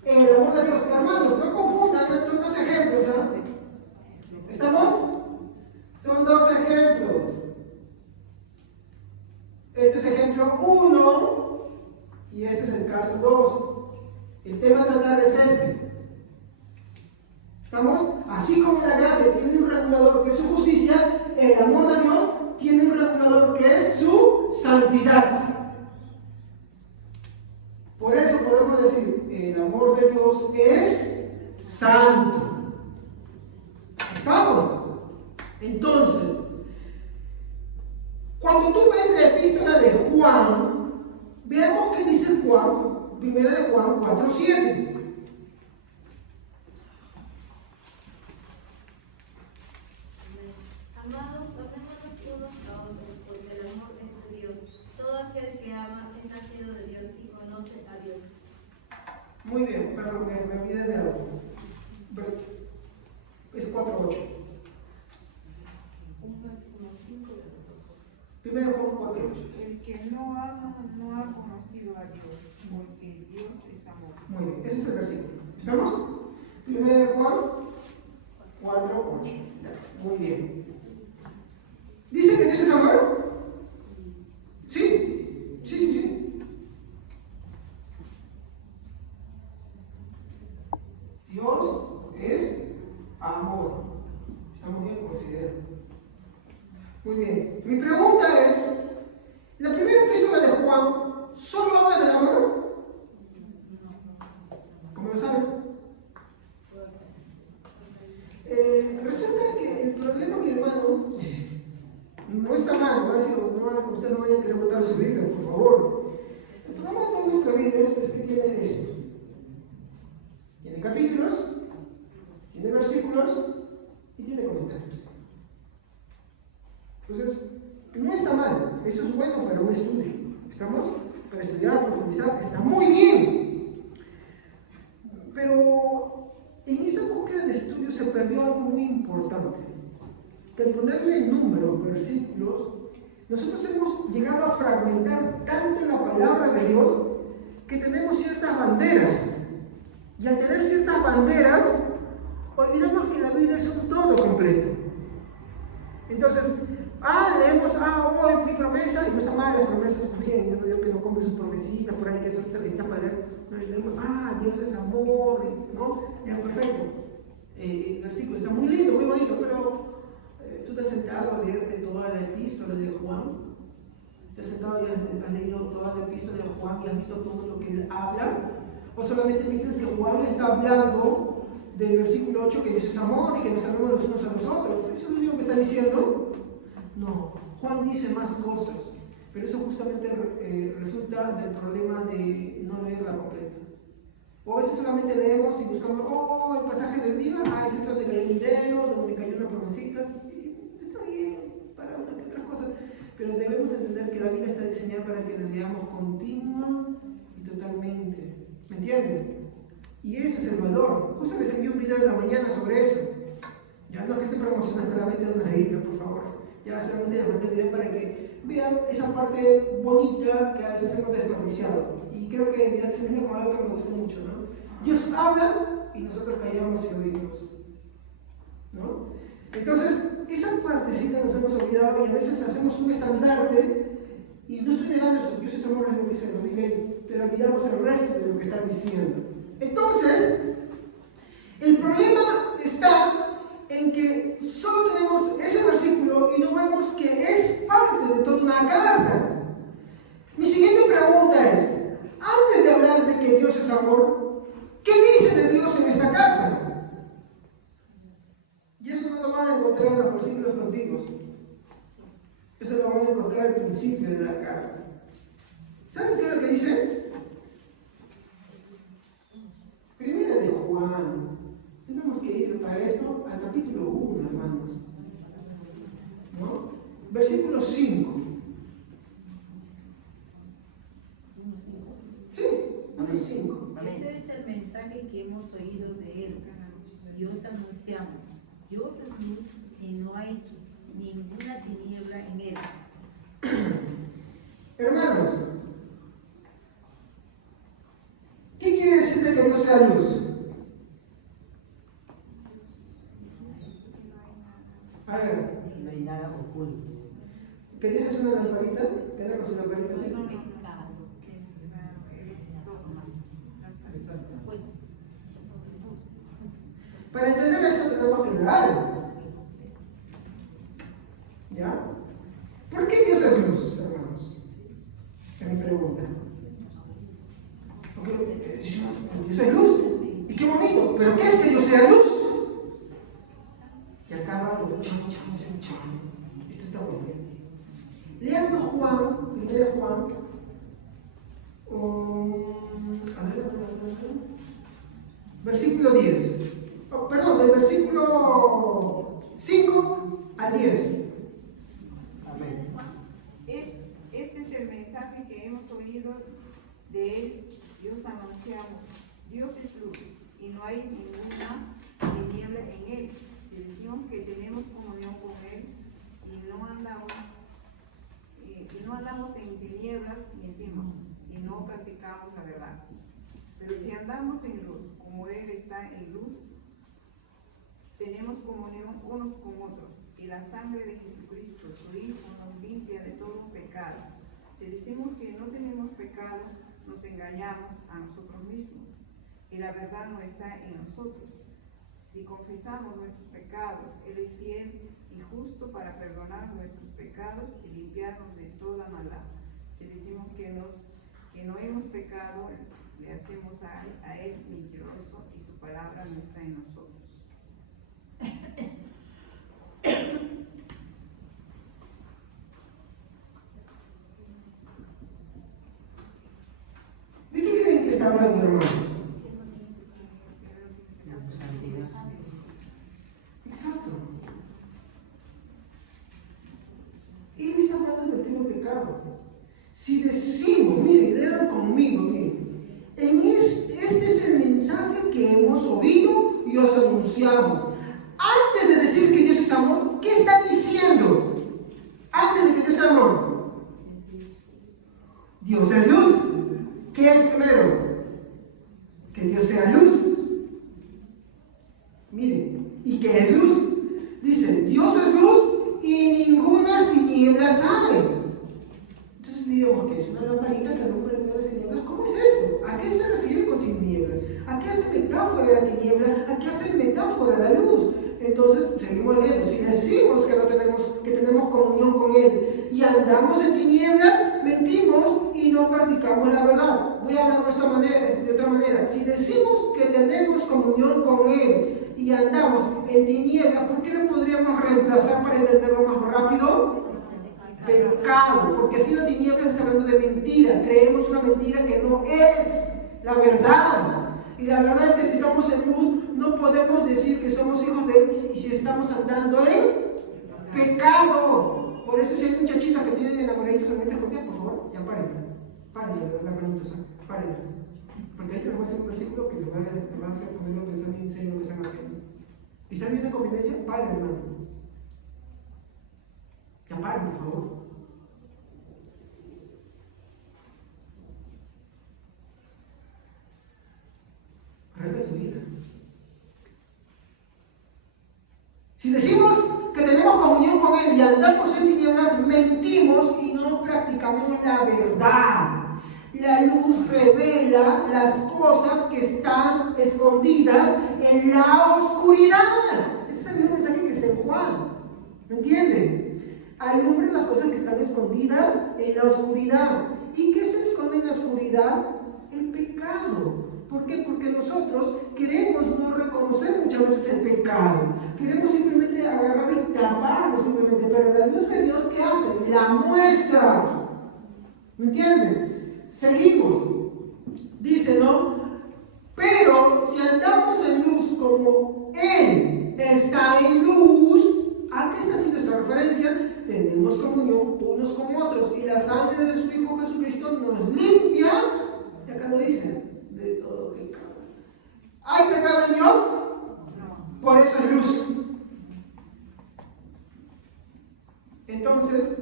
el amor de Dios. Hermanos, no confundan, son dos ejemplos. ¿Estamos? Son dos ejemplos. Este es ejemplo 1 y este es el caso 2. El tema a tratar es este. ¿Estamos? Así como la gracia tiene un regulador que es su justicia, el amor de Dios tiene un regulador que es su santidad. Por eso podemos decir, el amor de Dios es santo. ¿Estamos? Entonces, cuando tú ves la epístola de Juan, veamos qué dice Juan, 1 de Juan 4:7. Amados, amémonos unos a otros, porque el amor es de Dios. Todo aquel que ama es nacido de Dios y conoce a Dios. Muy bien, perdón, me olvidé de algo. Es 4:8. 1 Juan 4:8. El que no ama no ha conocido a Dios, porque Dios es amor. Muy bien, ese es el versículo. ¿Estamos? 1 Juan 4:8. Muy bien. ¿Dice que Dios es amor? Sí. Dios es amor. Estamos bien considerados. Muy bien. Mi pregunta es, ¿la primera epístola de Juan solo habla del amor? ¿Cómo lo saben? Resulta que el problema, mi hermano, no está mal, usted no vaya a querer botar su Biblia, por favor. El problema de nuestra Biblia es que tiene esto. Tiene capítulos, tiene versículos y tiene comentarios. Entonces, no está mal, eso es bueno para un estudio. ¿Estamos? Para estudiar, profundizar, está muy bien. Pero en esa búsqueda de estudio se perdió algo muy importante. Que al ponerle números, versículos, nosotros hemos llegado a fragmentar tanto la palabra de Dios que tenemos ciertas banderas. Y al tener ciertas banderas, olvidamos que la Biblia es un todo completo. Entonces, leemos, hoy mi promesa, y no está mal, las promesas también, yo no digo que no compre sus promesitas por ahí, que es otra lista para leer, no, leemos, Dios es amor, ¿no? Ya, perfecto. El versículo está muy lindo, muy bonito, pero tú te has sentado a leerte toda la epístola de Juan, te has sentado y has leído toda la epístola de Juan y has visto todo lo que él habla, o solamente piensas que Juan está hablando del versículo 8 que Dios es amor y que nos amamos los unos a los otros. ¿Eso es lo único que está diciendo? No, Juan dice más cosas, pero eso justamente resulta del problema de no leerla completa. O a veces solamente leemos y buscamos, el pasaje del día, ese es donde cayó mi dedo, donde me cayó una promesita, y está bien para una que otra cosa, pero debemos entender que la Biblia está diseñada para que la leamos continua y totalmente. ¿Me entienden? Y ese es el valor. Justo les envié un video en la mañana sobre eso. Ya no que esté promocionando la venta de una Biblia, por favor. Ya solamente les mandé el video para que vean esa parte bonita que a veces hemos desperdiciado. Y creo que ya termino con algo que me gusta mucho, ¿no? Dios habla y nosotros callamos y oímos, ¿no? Entonces, esa partecita nos hemos olvidado y a veces hacemos un estandarte y no estoy negando eso, Dios es amor, es lo que dice Miguel, pero olvidamos el resto de lo que está diciendo. Entonces, el problema está en que solo tenemos ese versículo y no vemos que es parte de toda una carta. Mi siguiente pregunta es, antes de hablar de que Dios es amor, ¿qué dice de Dios en esta carta? Y eso no lo van a encontrar en los versículos contiguos. Eso lo van a encontrar al principio de la carta. ¿Saben qué es lo que dice? Primera de Juan. Tenemos que ir para esto al capítulo 1, hermanos. ¿No? Versículo 5. Sí, 1:5. Este es el mensaje que hemos oído de él y os anunciamos. Dios es luz y no hay ninguna tiniebla en él. Hermanos, ¿qué quiere decir de que no sea luz? A ver, No hay nada oculto. ¿qué dices una lamparita? ¿Queda con su lamparita así? Para entender eso tenemos que ver algo. ¿Ya? ¿Por qué Dios es luz, hermanos? Es mi pregunta. Porque Dios es luz. Y qué bonito. ¿Pero qué es que Dios sea luz? Y acaba lo chan. Esto está bueno. Leamos Juan, 1 Juan, versículo 10. Perdón, del versículo 5 al 10. Amén. Este es el mensaje que hemos oído de Él y os anunciamos. Dios es luz y no hay ninguna tiniebla en Él. Si decimos que tenemos comunión con Él y no andamos en tinieblas, mentimos y no practicamos la verdad. Pero si andamos en luz, como Él está en luz, tenemos comunión unos con otros, y la sangre de Jesucristo, su Hijo, nos limpia de todo pecado. Si decimos que no tenemos pecado, nos engañamos a nosotros mismos, y la verdad no está en nosotros. Si confesamos nuestros pecados, Él es fiel y justo para perdonar nuestros pecados y limpiarnos de toda maldad. Si decimos que no hemos pecado, le hacemos a Él mentiroso y su palabra no está en nosotros. ¿De qué creen que está hablando, hermanos? Santidad. Exacto. Él está hablando del tema del pecado. Si decimos, miren, lean conmigo, miren, este es el mensaje que hemos oído y os anunciamos. Antes de decir que Dios es amor, ¿qué está diciendo? Antes de que Dios es amor. Dios es luz. ¿Qué es primero? Que Dios sea luz. Miren, ¿y qué es luz? Dice, Dios es luz y ninguna tinieblas hay. Entonces diríamos que es una lamparita que alumbra en las tinieblas. ¿Cómo es esto? ¿A qué se refiere con tinieblas? ¿A qué hace metáfora la tiniebla? ¿A qué hace metáfora la luz? Entonces, seguimos leyendo. Si decimos que tenemos comunión con Él y andamos en tinieblas, mentimos y no practicamos la verdad. Voy a hablar de otra manera. Si decimos que tenemos comunión con Él y andamos en tinieblas, ¿por qué no podríamos reemplazar para entenderlo más rápido? Pecado, porque si la tiniebla está hablando de mentira, creemos una mentira que no es la verdad. Y la verdad es que si estamos en luz, no podemos decir que somos hijos de Él y si estamos andando en pecado. Por eso si hay muchachitas que tienen enamoraditos en mente escondida, por favor, ya paren las manitos, paren. Porque ahí te les voy a hacer un versículo que les va a hacer ponerlo a pensar bien serio lo que están haciendo. ¿Y están bien de convivencia? Paren, hermano. Ya paren, por favor. Arregla tu vida. Si decimos que tenemos comunión con Él y andamos en tinieblas, mentimos y no practicamos la verdad. La luz revela las cosas que están escondidas en la oscuridad. Ese es el mismo mensaje que está en Juan. ¿Me entienden? Alumbra las cosas que están escondidas en la oscuridad. ¿Y qué se esconde en la oscuridad? El pecado. ¿Por qué? Porque nosotros queremos no reconocer muchas veces el pecado. Queremos simplemente agarrarlo y taparlo simplemente. Pero la luz de Dios, ¿qué hace? La muestra. ¿Me entienden? Seguimos. Dice, ¿no? Pero si andamos en luz como Él está en luz, ¿a qué está haciendo esta referencia? Tenemos comunión unos con otros. Y la sangre de su Hijo Jesucristo nos limpia. Y acá lo dice. De todo pecado. ¿Hay pecado en Dios? No. Por eso es luz. Entonces,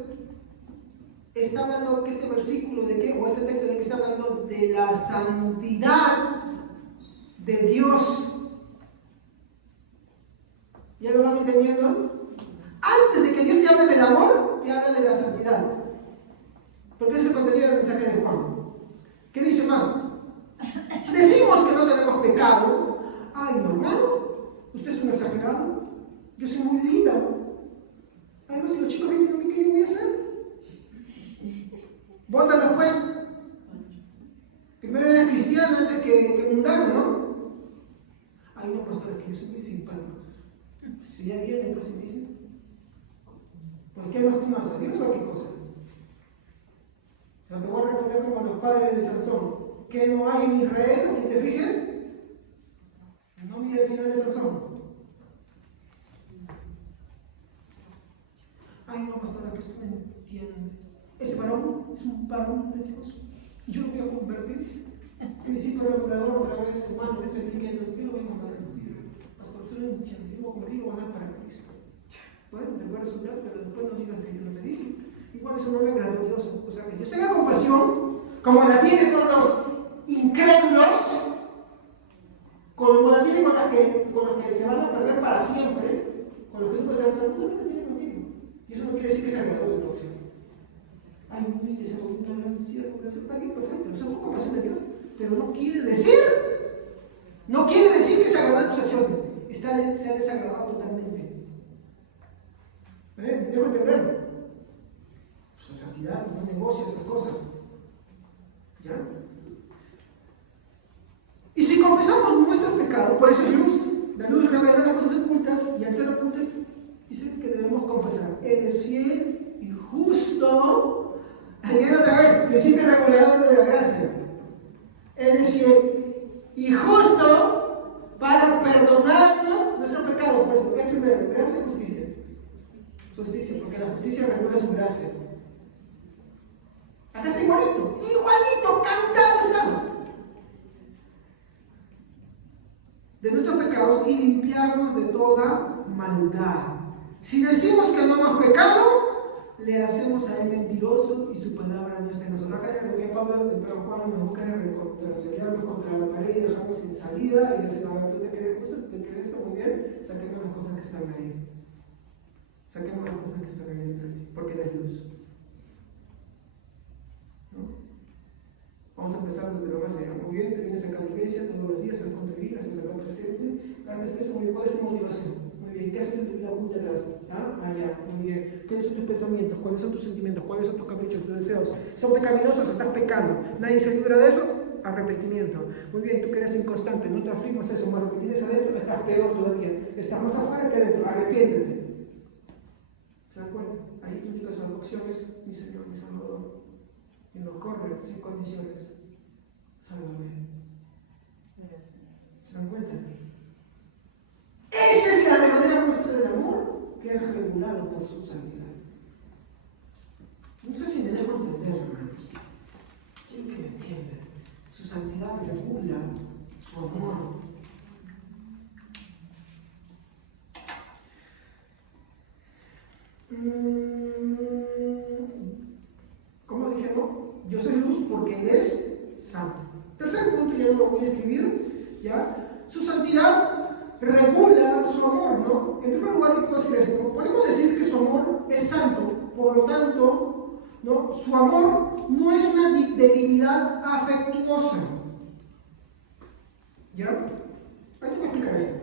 está hablando que este versículo de qué, o este texto de qué está hablando de la santidad de Dios. ¿Ya lo van entendiendo? Antes de que Dios te hable del amor, te habla de la santidad. Porque ese es el contenido del mensaje de Juan. ¿Qué dice más? Si decimos que no tenemos pecado, ay, no, hermano, usted es un exagerado, yo soy muy linda. Además, si los chicos vienen a mí, ¿qué yo voy a hacer? Bótala pues. Primero eres cristiano antes que mundano, ¿no? Ay, no, pastor, es que yo soy muy simpático. Si ya vienen, pues me dicen, ¿por qué amas tú más a Dios o a qué cosa? No te voy a responder como los padres de Sansón. ¿Qué no hay en Israel? ¿O que te fijes? No mire el final de Sansón. Ay, no, pastora, que esto no entiende. Ese varón es un varón de Dios. Y yo lo voy a convertir. Principio regulador otra vez, hermano, ese etiqueta. Yo lo voy a convertir. Pastor, usted no entiende. Yo voy a convertir y voy a ganar para Cristo. Bueno, le voy a resultar, pero después no digas que yo no me dije. Igual eso no le agradó a Dios. O sea, que Dios tenga compasión, como la tiene con los incrédulos, como la tiene con los que se van a perder para siempre, con los que nunca se van a salvar, también la tiene conmigo. Y eso no quiere decir que sea agradó de tu acción. Ay, mire, se volvió una gran sierva, pero eso está bien perfecto, eso es compasión de Dios. Pero no quiere decir que se agradó de tus acciones. Se ha desagradado totalmente. ¿Me dejo entender? Pues la santidad no negocia esas cosas. ¿Ya? Y si confesamos nuestro pecado, por eso es luz. La luz revela las cosas ocultas y al ser ocultas dice que debemos confesar. Él es fiel y justo. Ahí viene otra vez, principio regulador de la gracia. Él es fiel y justo para perdonarnos nuestro pecado. Por eso, ¿qué es primero? ¿Gracia o justicia? Justicia, porque la justicia regula su gracia. Acá está igualito, cantado está. De nuestros pecados y limpiarnos de toda maldad. Si decimos que no hemos pecado, le hacemos a él mentiroso y su palabra no está en nosotros. Acá ya lo que Juan nos busca reconciliarnos contra la pared y dejarnos sin salida y decir, a ver, ¿tú te crees justo? ¿Te crees esto? Muy bien, saquemos las cosas que están ahí. Saquemos las cosas que están ahí dentro de ti, porque eres luz. ¿No? Vamos a empezar desde lo más allá. Muy bien, te vienes acá a la iglesia todos los días, al punto de vida, estás acá presente. Ahora me expreso muy bien, ¿cuál es tu motivación? Muy bien, ¿qué haces en tu vida oculta atrás? Allá, muy bien. ¿Cuáles son tus pensamientos? ¿Cuáles son tus sentimientos? ¿Cuáles son tus caprichos, tus deseos? ¿Son pecaminosos o estás pecando? ¿Nadie se libra de eso? Arrepentimiento. Muy bien, tú que eres inconstante, no te afirmas eso, más lo que tienes adentro, estás peor todavía. Estás más afuera que adentro, arrepiéntete. ¿Se dan cuenta? Ahí tu única salvación es mi Señor, mi Salvador. Y no corre sin condiciones. Sálvame. ¿Se dan cuenta? Esa es la verdadera muestra del amor que es regulado por su santidad. No sé si me dejo entender, hermanos. Quiero que me entiendan. Su santidad regula su amor. ¿Cómo dije, no? Yo soy luz porque Él es santo. Tercer punto, ya no lo voy a escribir, ¿ya? Su santidad regula su amor, ¿no? En primer lugar, yo puedo decir esto. Podemos decir que su amor es santo, por lo tanto, ¿no? Su amor no es una debilidad afectuosa. ¿Ya? Hay que explicar esto.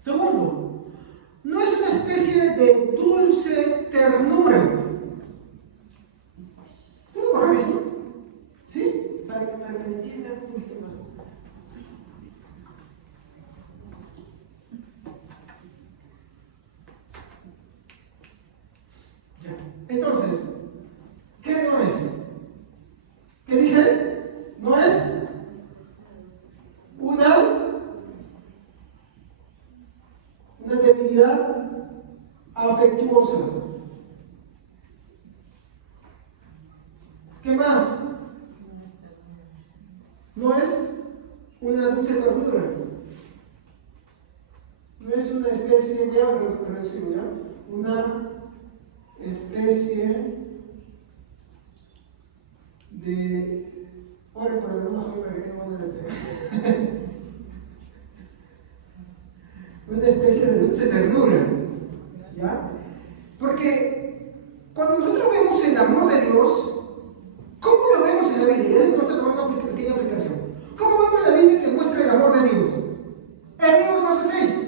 Segundo, no es una especie de dulce ternura. ¿Puedo correr esto? ¿Sí? Para que me entiendan un poquito más. Ya. Entonces, ¿qué no es? ¿Qué dije? No es una debilidad afectuosa. ¿Qué más? No es una dulce ternura. No es una especie, una especie de... Ore por el hermano Javier para que tenga una letra. Una especie de dulce ternura. ¿Ya? Porque cuando nosotros vemos el amor de Dios, ¿cómo lo vemos en la Biblia? Y ahí vamos a tomar una pequeña aplicación. ¿Cómo vemos la Biblia que muestra el amor de Dios? Hebreos 12:6.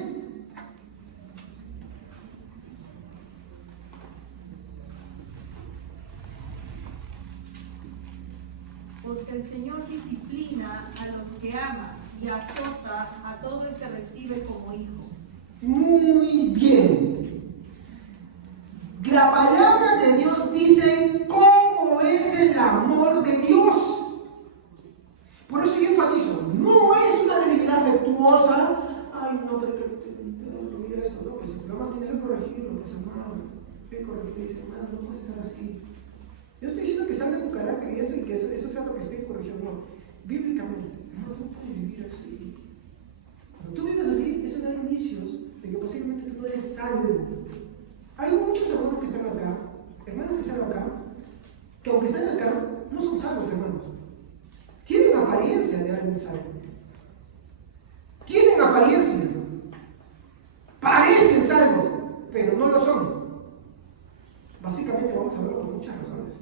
Porque el Señor disciplina a los que ama y azota a todo el que recibe como hijo. Muy bien. La palabra de Dios dice cómo es el amor de corregirlo, pues hermano. Hay que corregirlo y dice, hermano, no puedes estar así. Yo estoy diciendo que salga tu carácter y esto y que eso sea lo que esté corrigiendo. No, bíblicamente, hermano, tú no puedes vivir así. Cuando tú vives así, eso da indicios de que posiblemente tú no eres salvo. Hay muchos hermanos que están acá, que aunque están acá, no son salvos, hermanos. Tienen apariencia de alguien salvo. Tienen apariencia. Parecen salvos, pero no lo son. Básicamente vamos a verlo por muchas razones.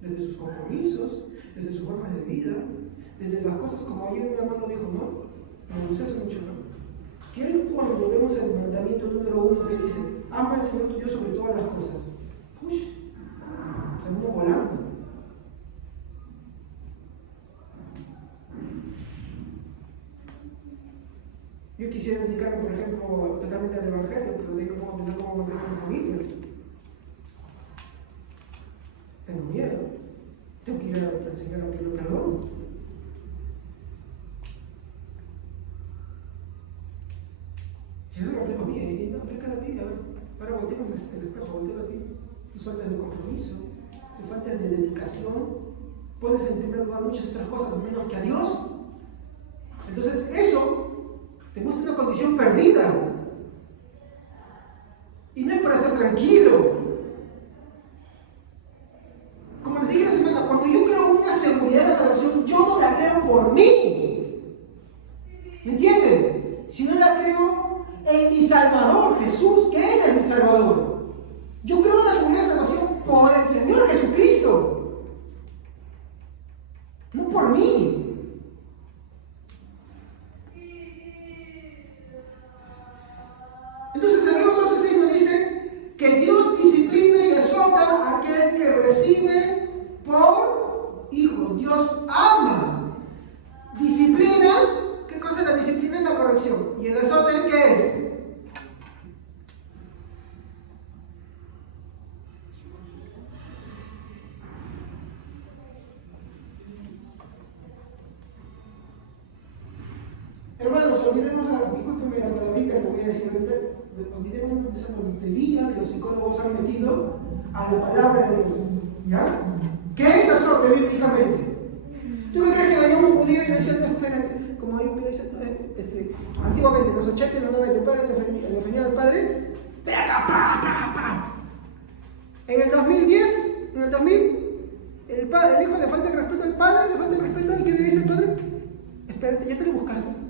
Desde sus compromisos, desde su forma de vida, desde las cosas como ayer un hermano dijo, ¿no? Me gustó hace mucho, ¿no? Que cuando vemos el mandamiento número 1 que dice, ama al Señor tu Dios sobre todas las cosas. ¡Uy! Salimos volando. Yo quisiera dedicarme, por ejemplo, totalmente al Evangelio, pero digo, ¿cómo empezar cómo mantener mi familia? Tengo miedo. Tengo que ir al Señor a pedirle perdón. Si eso lo aplico a mí, y no aplica a ti, a ver, ahora volteamos el espejo, volteo a ti. Tus faltas de compromiso, tus faltas de dedicación, pones en primer lugar muchas otras cosas, menos que a Dios. Entonces, eso te muestra una condición perdida. Y no es para estar tranquilo. Como les dije la semana, cuando yo creo una seguridad de salvación, yo no la creo por mí. ¿Me entienden? Sino la creo en mi Salvador, Jesús, que Él es mi Salvador. Yo creo en la seguridad de salvación por el Señor Jesucristo. No por mí. Entonces Hebreos 12:6 nos dice que Dios disciplina y azota a aquel que recibe por hijo. Dios ama. Disciplina, ¿qué cosa es la disciplina? Es la corrección. ¿Y el azote qué es? Hermanos, olvidémonos, discúlpenme la palabrita que voy a decir ahorita, olvidémonos de esa tontería que los psicólogos han metido a la palabra de Dios. ¿Ya? ¿Qué es azote bíblicamente? ¿Tú qué crees que venía un judío y le decía, no, espérate, como hay un video dice, antiguamente, en los 80 y los 90, el padre le ofendía al padre, ¡ve acá, pa! En el 2010, en el 2000, el hijo le falta el respeto al padre, le falta el respeto, ¿y qué le dice el padre? Espérate, ya te lo buscaste.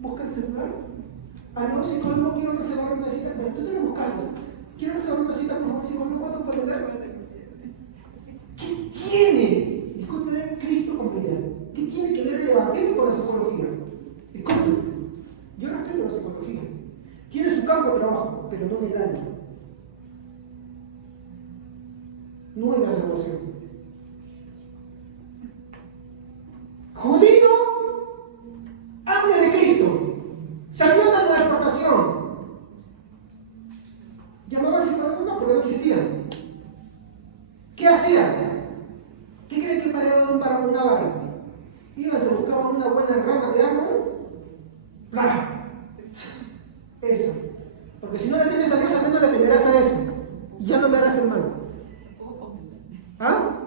Busca el celular. No, psicólogo, quiero reservar una cita. Pero tú te lo buscaste. Quiero reservar una cita con un psicólogo. ¿Cuándo puedo dar? ¿Qué tiene? Discúlpeme, Cristo con Biblia. ¿Qué tiene que ver el Evangelio con la psicología? Discúlpeme. Yo respeto la psicología. Tiene su campo de trabajo, pero no en el alma. No en la salvación. Judío antes de Cristo, salió de la deportación. Llamaba a psicólogo, no, porque no existía. ¿Qué hacía? ¿Qué creen que para una vara? Iban, se buscaban una buena rama de árbol. ¡Rara! Eso. Porque si no le temes a Dios, al menos le temerás a eso. Y ya no me harás el mal. ¿Ah?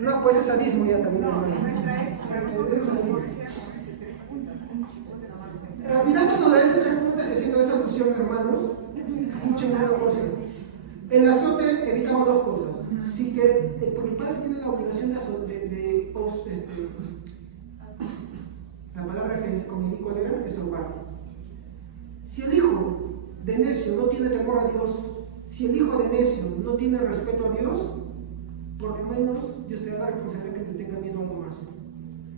No, pues es sadismo ya también, hermano. Mirándonos a ese 3 puntos y haciendo esa alusión, hermanos, escuchen una cosa. El azote evitamos 2 cosas. Así que, porque el padre tiene la obligación de la palabra que les comunico ¿cuál era? Estorbar. Si el hijo de necio no tiene temor a Dios, si el hijo de necio no tiene respeto a Dios, por lo menos Dios te da la responsabilidad que te tenga miedo a algo más.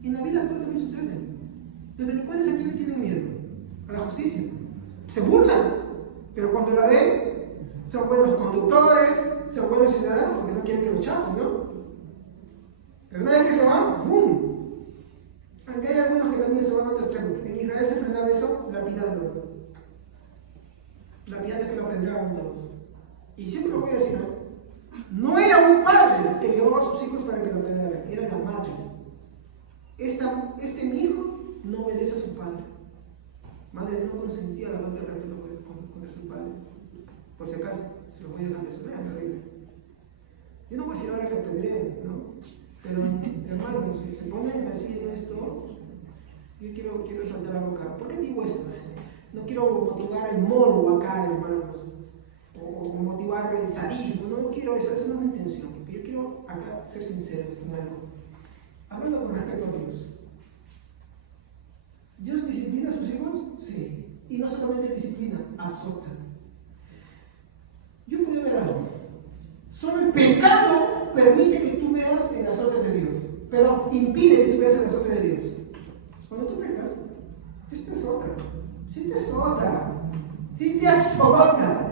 Y en la vida actual también sucede. Los delincuentes a quién le tienen miedo? A la justicia. Se burlan, pero cuando la ven, son buenos conductores, son buenos ciudadanos porque no quieren que los chapen, ¿no? Pero una vez que se van, ¡bum! Aunque hay algunos que también se van a otro extremo. En Israel se frenaba eso lapidando. Lapidando es que lo apedreaban todos. Y siempre lo voy a decir, ¿no? No era un padre que llevaba a sus hijos para que lo apedrearan, era la madre. Mi hijo no obedece a su padre. Madre no consentía la falta de respeto contra su padre. Por si acaso, se lo voy a dejar de sonar, es terrible. Yo no voy a decir ahora que apedreen, ¿no? Pero, hermanos, si se ponen así en esto, yo quiero saltar algo acá. ¿Por qué digo esto? No quiero motivar el morbo acá, hermanos, o motivar el sadismo, no quiero eso, esa no es mi intención. Yo quiero acá ser sincero en algo. Hablando con respecto a Dios. ¿Dios disciplina a sus hijos? Sí. Y no solamente disciplina, azota. Yo puedo ver algo. Solo el pecado permite que tú veas el azote de Dios, pero impide que tú veas el azote de Dios. Cuando tú pecas, Dios te azota. Sí te azota. Sí te azota.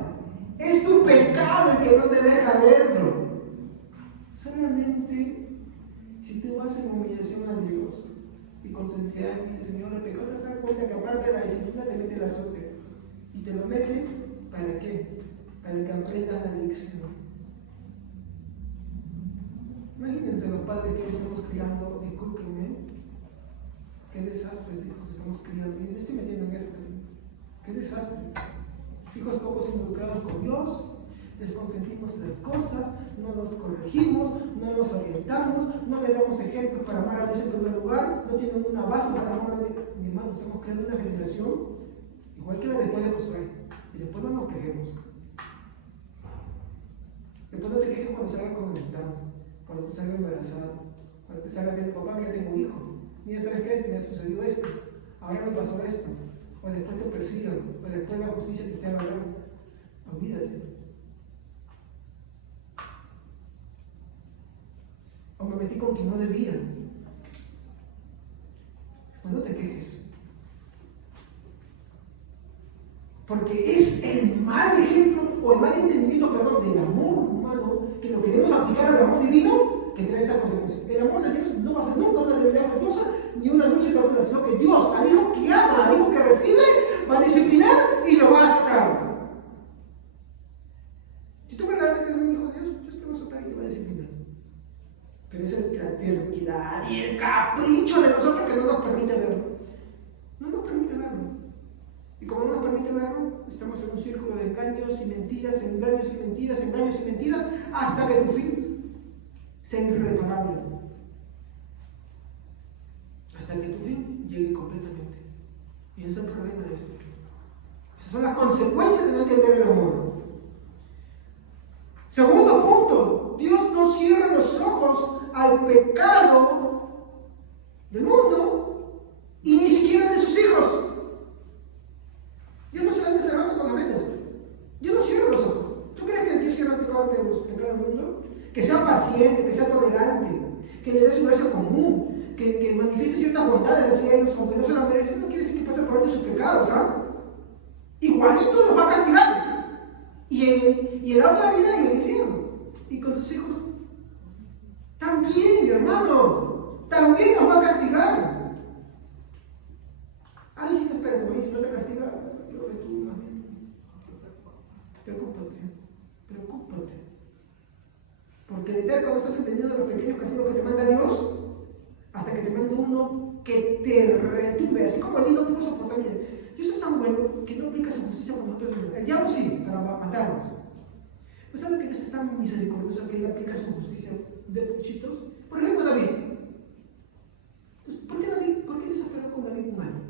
Es tu pecado el que no te deja verlo. Solamente si tú vas en humillación a Dios y con sinceridad dices, Señor, el pecado te da cuenta que aparte de la disciplina te mete el azote. Y te lo mete, ¿para qué? Para que aprendas la lección. Imagínense los padres que estamos criando, discúlpenme, qué desastre de hijos estamos criando. Yo no estoy metiendo en eso, qué desastre. Hijos pocos involucrados con Dios, les consentimos las cosas, no los corregimos, no los orientamos, no le damos ejemplos para amar a Dios en primer lugar, no tienen una base para amar a Dios. Mi hermano, estamos creando una generación igual que la después de Josué, y después no nos quejemos. Después no te quejes cuando salgas con el ventano, cuando te salgas embarazada, cuando te salgas de papá, ya tengo un hijo. Mira, ¿sabes qué? Me sucedió esto, ahora me pasó esto, o después te persigan, o después la justicia te esté agarrando. Olvídate. O me metí con quien no debía. Pues no te quejes. Porque es el mal ejemplo, o el mal entendimiento, perdón, del amor humano, que lo queremos aplicar al amor divino, que trae esta consecuencia. El amor de Dios no va a ser nunca una debilidad fructuosa, ni una dulce tortura, sino que Dios, al hijo que ama, al hijo que recibe, va a disciplinar y lo va a azotar. Si tú verdaderamente eres un hijo de Dios, Dios te va a azotar y te va a disciplinar. Pero es la terquedad y el capricho de nosotros que no nos permite verlo. No nos permite verlo. Y como no nos permite verlo, estamos en un círculo de engaños y mentiras, engaños y mentiras, engaños y mentiras, hasta que tu fin sea irreparable. Hasta que tu fin llegue completamente. Y ese es el problema de esto. Esas son las consecuencias de no entender el amor. Segundo punto, Dios no cierra los ojos al pecado del mundo y ni siquiera de sus hijos. Dios no se anda cerrando con la mente. Dios no cierra los ojos. ¿Tú crees que Dios cierra el pecado del mundo? Que sea paciente, que sea tolerante, que le dé su gracia común, que manifieste ciertas bondades hacia ellos, aunque no se las merecen, no quiere decir que pase por ellos sus pecados, ¿ah? Igualito los va a castigar. Y en la otra vida y en el infierno. Y con sus hijos. También, hermano. También nos va a castigar. Ay, si te espera, no, si no te castiga, yo que tú, preocúpate. Porque de terco no estás entendiendo los pequeños castigos que te manda Dios, hasta que te manda uno que te retumbe, así como el niño pudo soportar bien. Dios es tan bueno que no aplica su justicia con nosotros. El diablo sí, para matarnos. ¿No sabe que Dios es tan misericordioso que Él aplica su justicia de puchitos? Por ejemplo, David. ¿Por qué Dios esperó con David un año?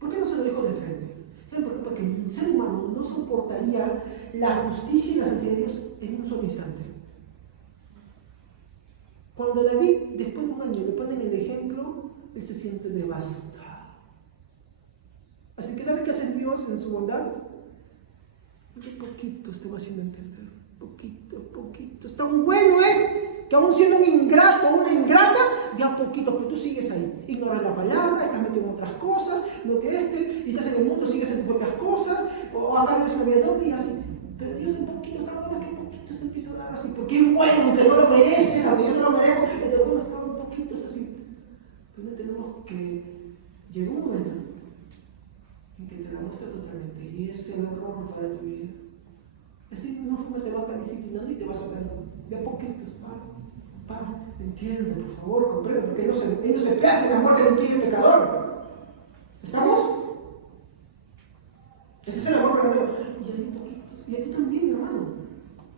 ¿Por qué no se lo dejó de frente? ¿Saben por qué? Porque el ser humano no soportaría la justicia y la santidad de Dios en un solo instante. Cuando David, después de un año, le ponen el ejemplo, él se siente devastado. Así que ¿sabe qué hace Dios en su bondad? De poquitos te va haciendo entender. Poquitos. Tan bueno es que aún siendo un ingrato o una ingrata, de a poquito, pero tú sigues ahí. Ignoras la palabra, estás metido en otras cosas, no te y estás en el mundo, sigues en tus propias cosas, o acá no es una vida doble y así. Pero Dios un poquito, tan bueno que poquitos te empieza a dar así, porque es bueno, que no lo mereces, aunque yo no lo merezco, pero bueno, estaban poquitos así. Pero no tenemos que llegar un momento en que te la muestra totalmente, y es el error para tu vida. Así de una forma te va disciplinando y te vas hablando de a poquitos, entiende, por favor, comprende, porque ellos se placen la muerte del impío y pecador. ¿Estamos? Ese es el amor verdadero. Y a ti poquitos. Y a ti también, hermano.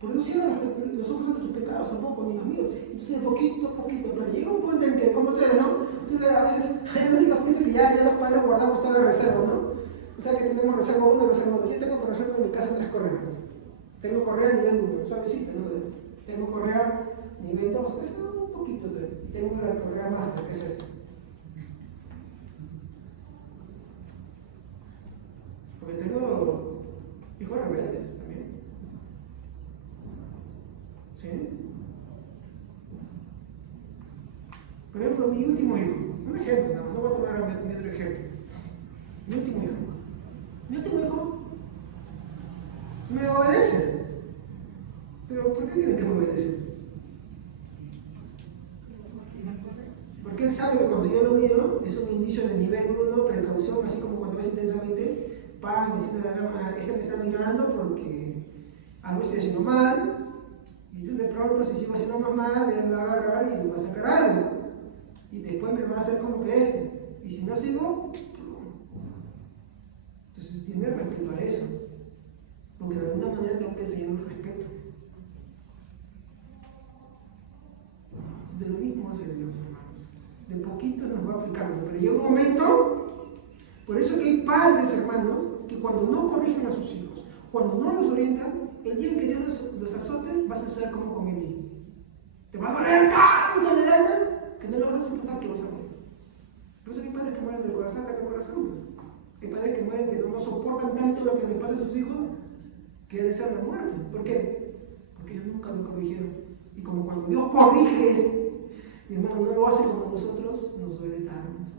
Por eso cierran los ojos ante tus pecados tampoco, ni los míos. Entonces, poquito a poquito. Pero llega un punto en que, como ustedes, ¿no? A veces, los hijos piensan que ya los padres guardamos toda la reserva, ¿no? O sea, que tenemos reserva 1 y reserva 2. Yo tengo, por ejemplo, en mi casa 3 correas. Tengo correa nivel 1, suavecita, ¿no? Tengo correa nivel 2, es un poquito. Tengo la correa máster, que es esta. Porque tengo hijos rebeldes también. ¿Sí? Por ejemplo, mi último hijo, un ejemplo, no voy a tomar mi otro ejemplo. Mi último hijo me obedece. Pero ¿por qué quieren que me obedece? Porque él sabe que cuando yo lo miro es un inicio de nivel 1, precaución, así como cuando ves intensamente, para decirle a la dama, este me está mirando porque algo estoy haciendo mal, y tú de pronto, si sigo haciendo mal, él me va a agarrar y me va a sacar algo, y después me va a hacer como que este, y si no sigo, entonces tiene que respetar eso, porque de alguna manera tengo que enseñar el respeto. De lo mismo hace Dios, hermanos. De poquito nos va aplicando, pero llega un momento, por eso que hay padres, hermanos, que cuando no corrigen a sus hijos, cuando no los orientan, el día en que Dios los azote, vas a suceder como con Elí. Te va a doler tanto en el alma que no lo vas a soportar, que vas a morir. Por eso que hay padres que mueren del corazón, ataque al corazón. Hay padres que mueren que no soportan tanto lo que les pasa a sus hijos, que desean la muerte. ¿Por qué? Porque ellos nunca lo corrigieron. Y como cuando Dios corrige, mi hermano, no lo hace como nosotros, nos duele tanto.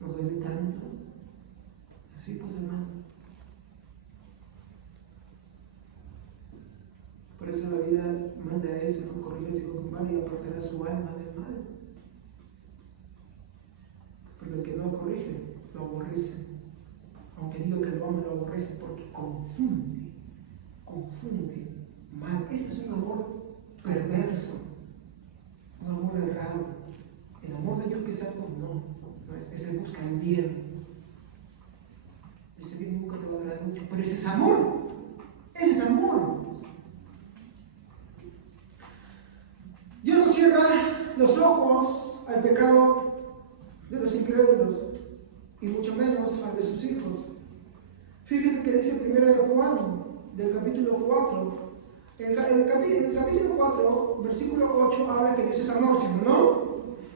Nos duele tanto. Así pues, hermano. Por eso la vida manda a eso, no corrige a tu hijo con mal y apartará su alma del mal. Porque el que no corrige, lo aborrece. Aunque diga que lo ama, lo aborrece porque confunde mal. Este es un amor perverso, un amor errado. El amor de Dios que es algo, no es, ese busca el bien. Ese bien nunca te va a agradar mucho, pero ese es amor. Ese es amor. Dios no cierra los ojos al pecado de los incrédulos y mucho menos al de sus hijos. Fíjese que dice 1 de Juan, del capítulo 4. El capítulo 4, versículo 8, habla que Dios es amor, ¿sí o no?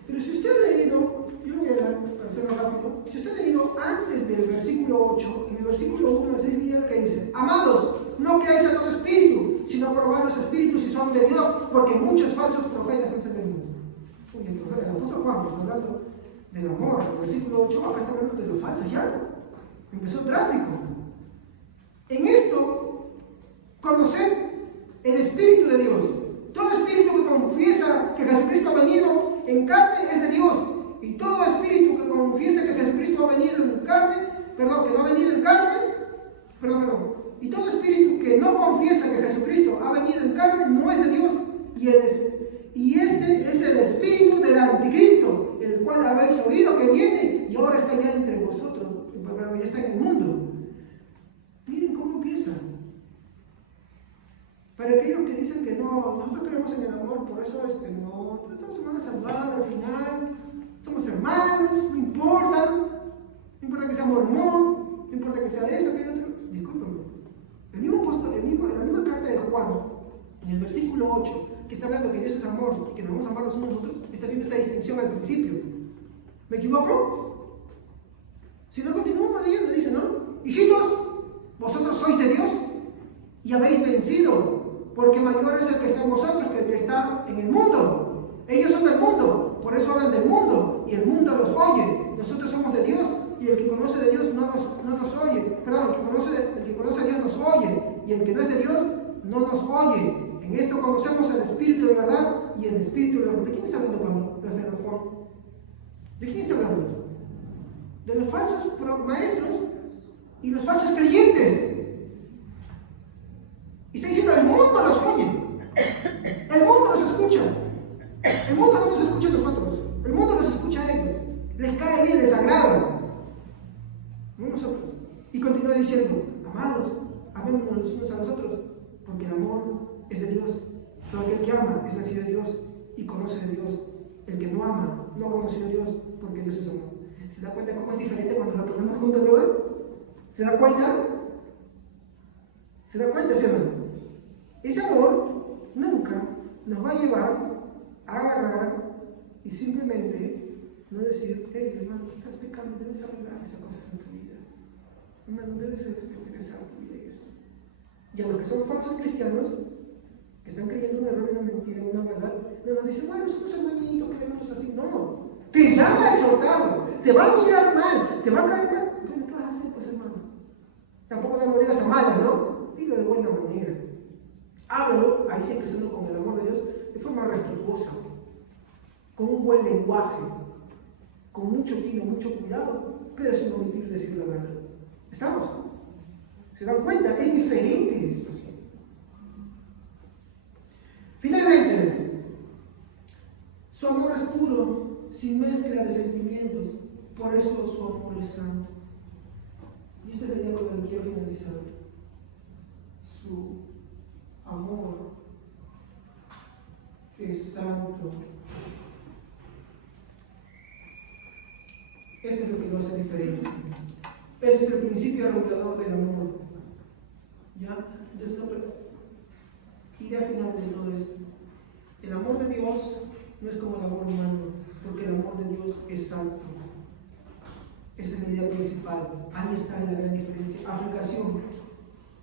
Pero si usted ha leído, yo voy a dar, para hacerlo rápido, si usted ha leído antes del versículo 8, en el versículo 1, así mira que dice: amados, no creáis a todo espíritu, sino probad los espíritus si son de Dios, porque muchos falsos profetas hacen el mundo. Oye, el apóstol Juan está hablando del amor, el versículo 8, acá está hablando de lo falso, ya. Empezó drástico. En esto, conoced el Espíritu de Dios. Todo espíritu que confiesa que Jesucristo ha venido en carne es de Dios. Y todo espíritu que confiesa que Jesucristo ha venido en carne, que no ha venido en carne, y todo espíritu que no confiesa que Jesucristo ha venido en carne no es de Dios. Y este es el espíritu del anticristo, el cual habéis oído que viene y ahora está ya entre vosotros, pero ya está en el mundo. Miren cómo empieza. Para aquellos que dicen que no creemos en el amor, por eso no se van a salvar al final, somos hermanos, no importa que sea mormón, no importa que sea de eso, que de otro. Discúlpenme. La misma carta de Juan, en el versículo 8, que está hablando que Dios es amor y que nos vamos a amar los unos a los otros, está haciendo esta distinción al principio. ¿Me equivoco? Si no, continuamos leyendo, dice, ¿no? Hijitos, vosotros sois de Dios y habéis vencido, porque mayor es el que está en vosotros que el que está en el mundo. Ellos son del mundo, por eso hablan del mundo, y el mundo los oye. Nosotros somos de Dios, y el que conoce de Dios no nos oye. Perdón, el que conoce a Dios nos oye, y el que no es de Dios no nos oye. En esto conocemos el Espíritu de verdad y el Espíritu de verdad. ¿De quién está hablando Pablo? ¿De Juan? ¿De quién está hablando? De los falsos maestros y los falsos creyentes. Y está diciendo, el mundo los oye. El mundo los escucha. El mundo no nos escucha a nosotros. El mundo los escucha a ellos. Les cae bien, les agrada. No nosotros. Y continúa diciendo, amados, amémonos los unos a los otros, porque el amor es de Dios. Todo aquel que ama es nacido de Dios y conoce de Dios. El que no ama no ha conocido a Dios, porque Dios es amor. ¿Se da cuenta cómo es diferente cuando lo ponemos junto a todo? ¿Se da cuenta? ¿Se da cuenta, sí o no? Ese amor nunca nos va a llevar a agarrar y simplemente no decir, hey hermano, estás pecando, debes arreglar esas cosas en tu vida. Hermano, debes ser interesado en tu vida y esto. Y a los que son falsos cristianos, que están creyendo un error, una mentira, una verdad, no nos dicen, bueno, somos hermanitos, queremos así. No, te llama a exhortarlo, te va a mirar mal, te va a caer mal. Bueno, ¿qué vas a hacer, pues hermano? Tampoco no lo digas a malas, ¿no? Dilo de buena manera. Háblalo, ahí sí empezando con el amor de Dios, de forma respetuosa, con un buen lenguaje, con mucho tino, mucho cuidado, pero sin omitir decir la verdad. ¿Estamos? ¿Se dan cuenta? Es diferente esto así. Finalmente, su amor es puro, sin mezcla de sentimientos, por eso su amor es santo. Y esta es la idea con la que quiero finalizar. Su amor es santo. Ese es lo que lo hace diferente. Ese es el principio regulador del amor. ¿Ya? Entonces, idea final de todo esto. El amor de Dios no es como el amor humano, porque el amor de Dios es santo. Esa es la idea principal. Ahí está la gran diferencia. Aplicación.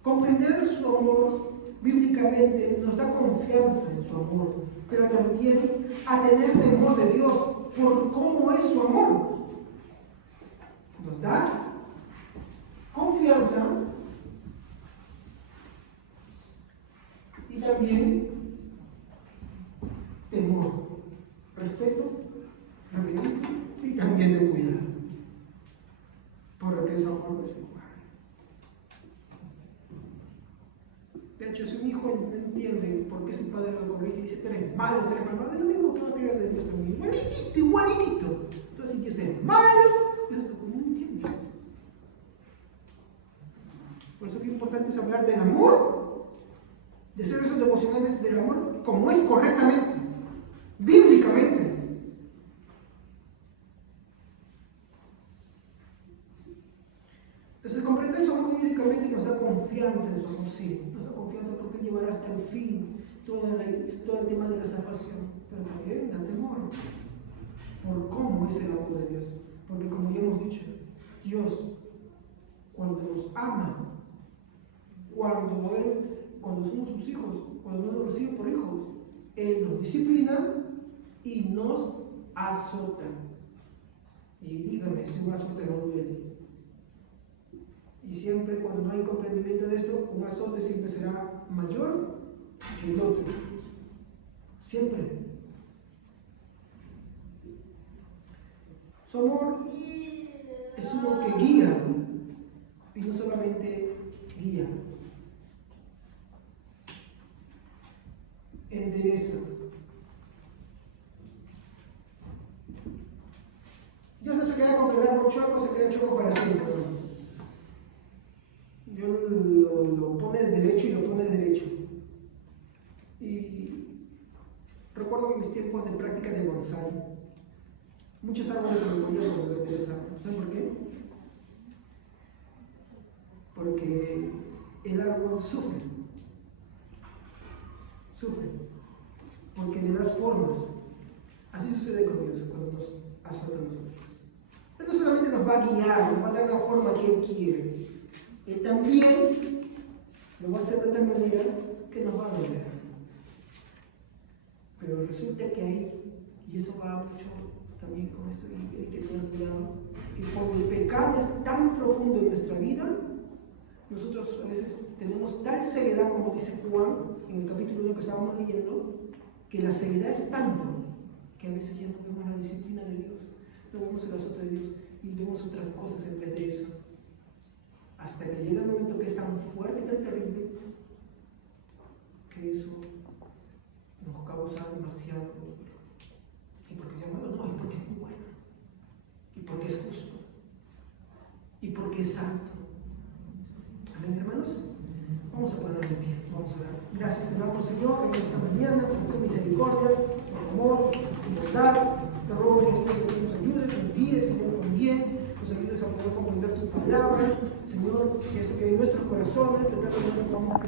Comprender su amor bíblicamente nos da confianza en su amor, pero también a tener temor de Dios por cómo es su amor. Nos da confianza y también temor, respeto, reverente y también de cuidado, porque es amor desigual. De hecho, si un hijo no entiende por qué su padre lo corrige y dice, tú eres malo, tú eres malo, es lo mismo que va a querer de Dios también, igualitito, igualitito. Entonces, si Dios es malo, Dios no entiende. Por eso es que importante es hablar del amor, de ser esos devocionales del amor como es correctamente, bíblicamente. Entonces, comprender su amor bíblicamente nos da confianza en su amor, sí, nos da confianza porque Él llevará hasta el fin todo el tema de la salvación, pero también da temor por cómo es el amor de Dios, porque como ya hemos dicho, Dios cuando nos ama, cuando somos sus hijos, cuando no nos recibe por hijos, Él nos disciplina y nos azota. Y dígame si un azote no duele. Y siempre cuando no hay comprendimiento de esto, un azote siempre será mayor que el otro. Siempre. Su amor es uno que guía, y no solamente guía, endereza. Dios no se queda con quedar con choco, se queda choco para siempre. Dios lo pone derecho y lo pone derecho. Y recuerdo en mis tiempos de práctica de bonsai, muchos árboles se me morían por la endereza. ¿Saben por qué? Porque el árbol sufre, porque le das formas. Así sucede con Dios cuando nos azota a nosotros. Él no solamente nos va a guiar, nos va a dar la forma que Él quiere, Él también lo va a hacer de tal manera que nos va a doler. Pero resulta que hay, y eso va mucho también con esto, y hay que tener cuidado, que cuando el pecado es tan profundo en nuestra vida, nosotros a veces tenemos tal ceguedad, como dice Juan en el capítulo 1 que estábamos leyendo, que la ceguedad es tanto que a veces ya no vemos la disciplina de Dios, no vemos el azote de Dios y vemos otras cosas en vez de eso. Hasta que llega el momento que es tan fuerte y tan terrible que eso nos causa demasiado dolor. Y porque llamado no, es porque es muy bueno, y porque es justo, y porque es santo. necesitamos, Señor, en esta mañana, con tu misericordia, con amor, con bondad. Te ruego, Dios mío, que nos ayudes, nos guíes, Señor, con bien, nos ayudes a poder comprender tu palabra, Señor, que en nuestros corazones, de tal manera que podamos creer.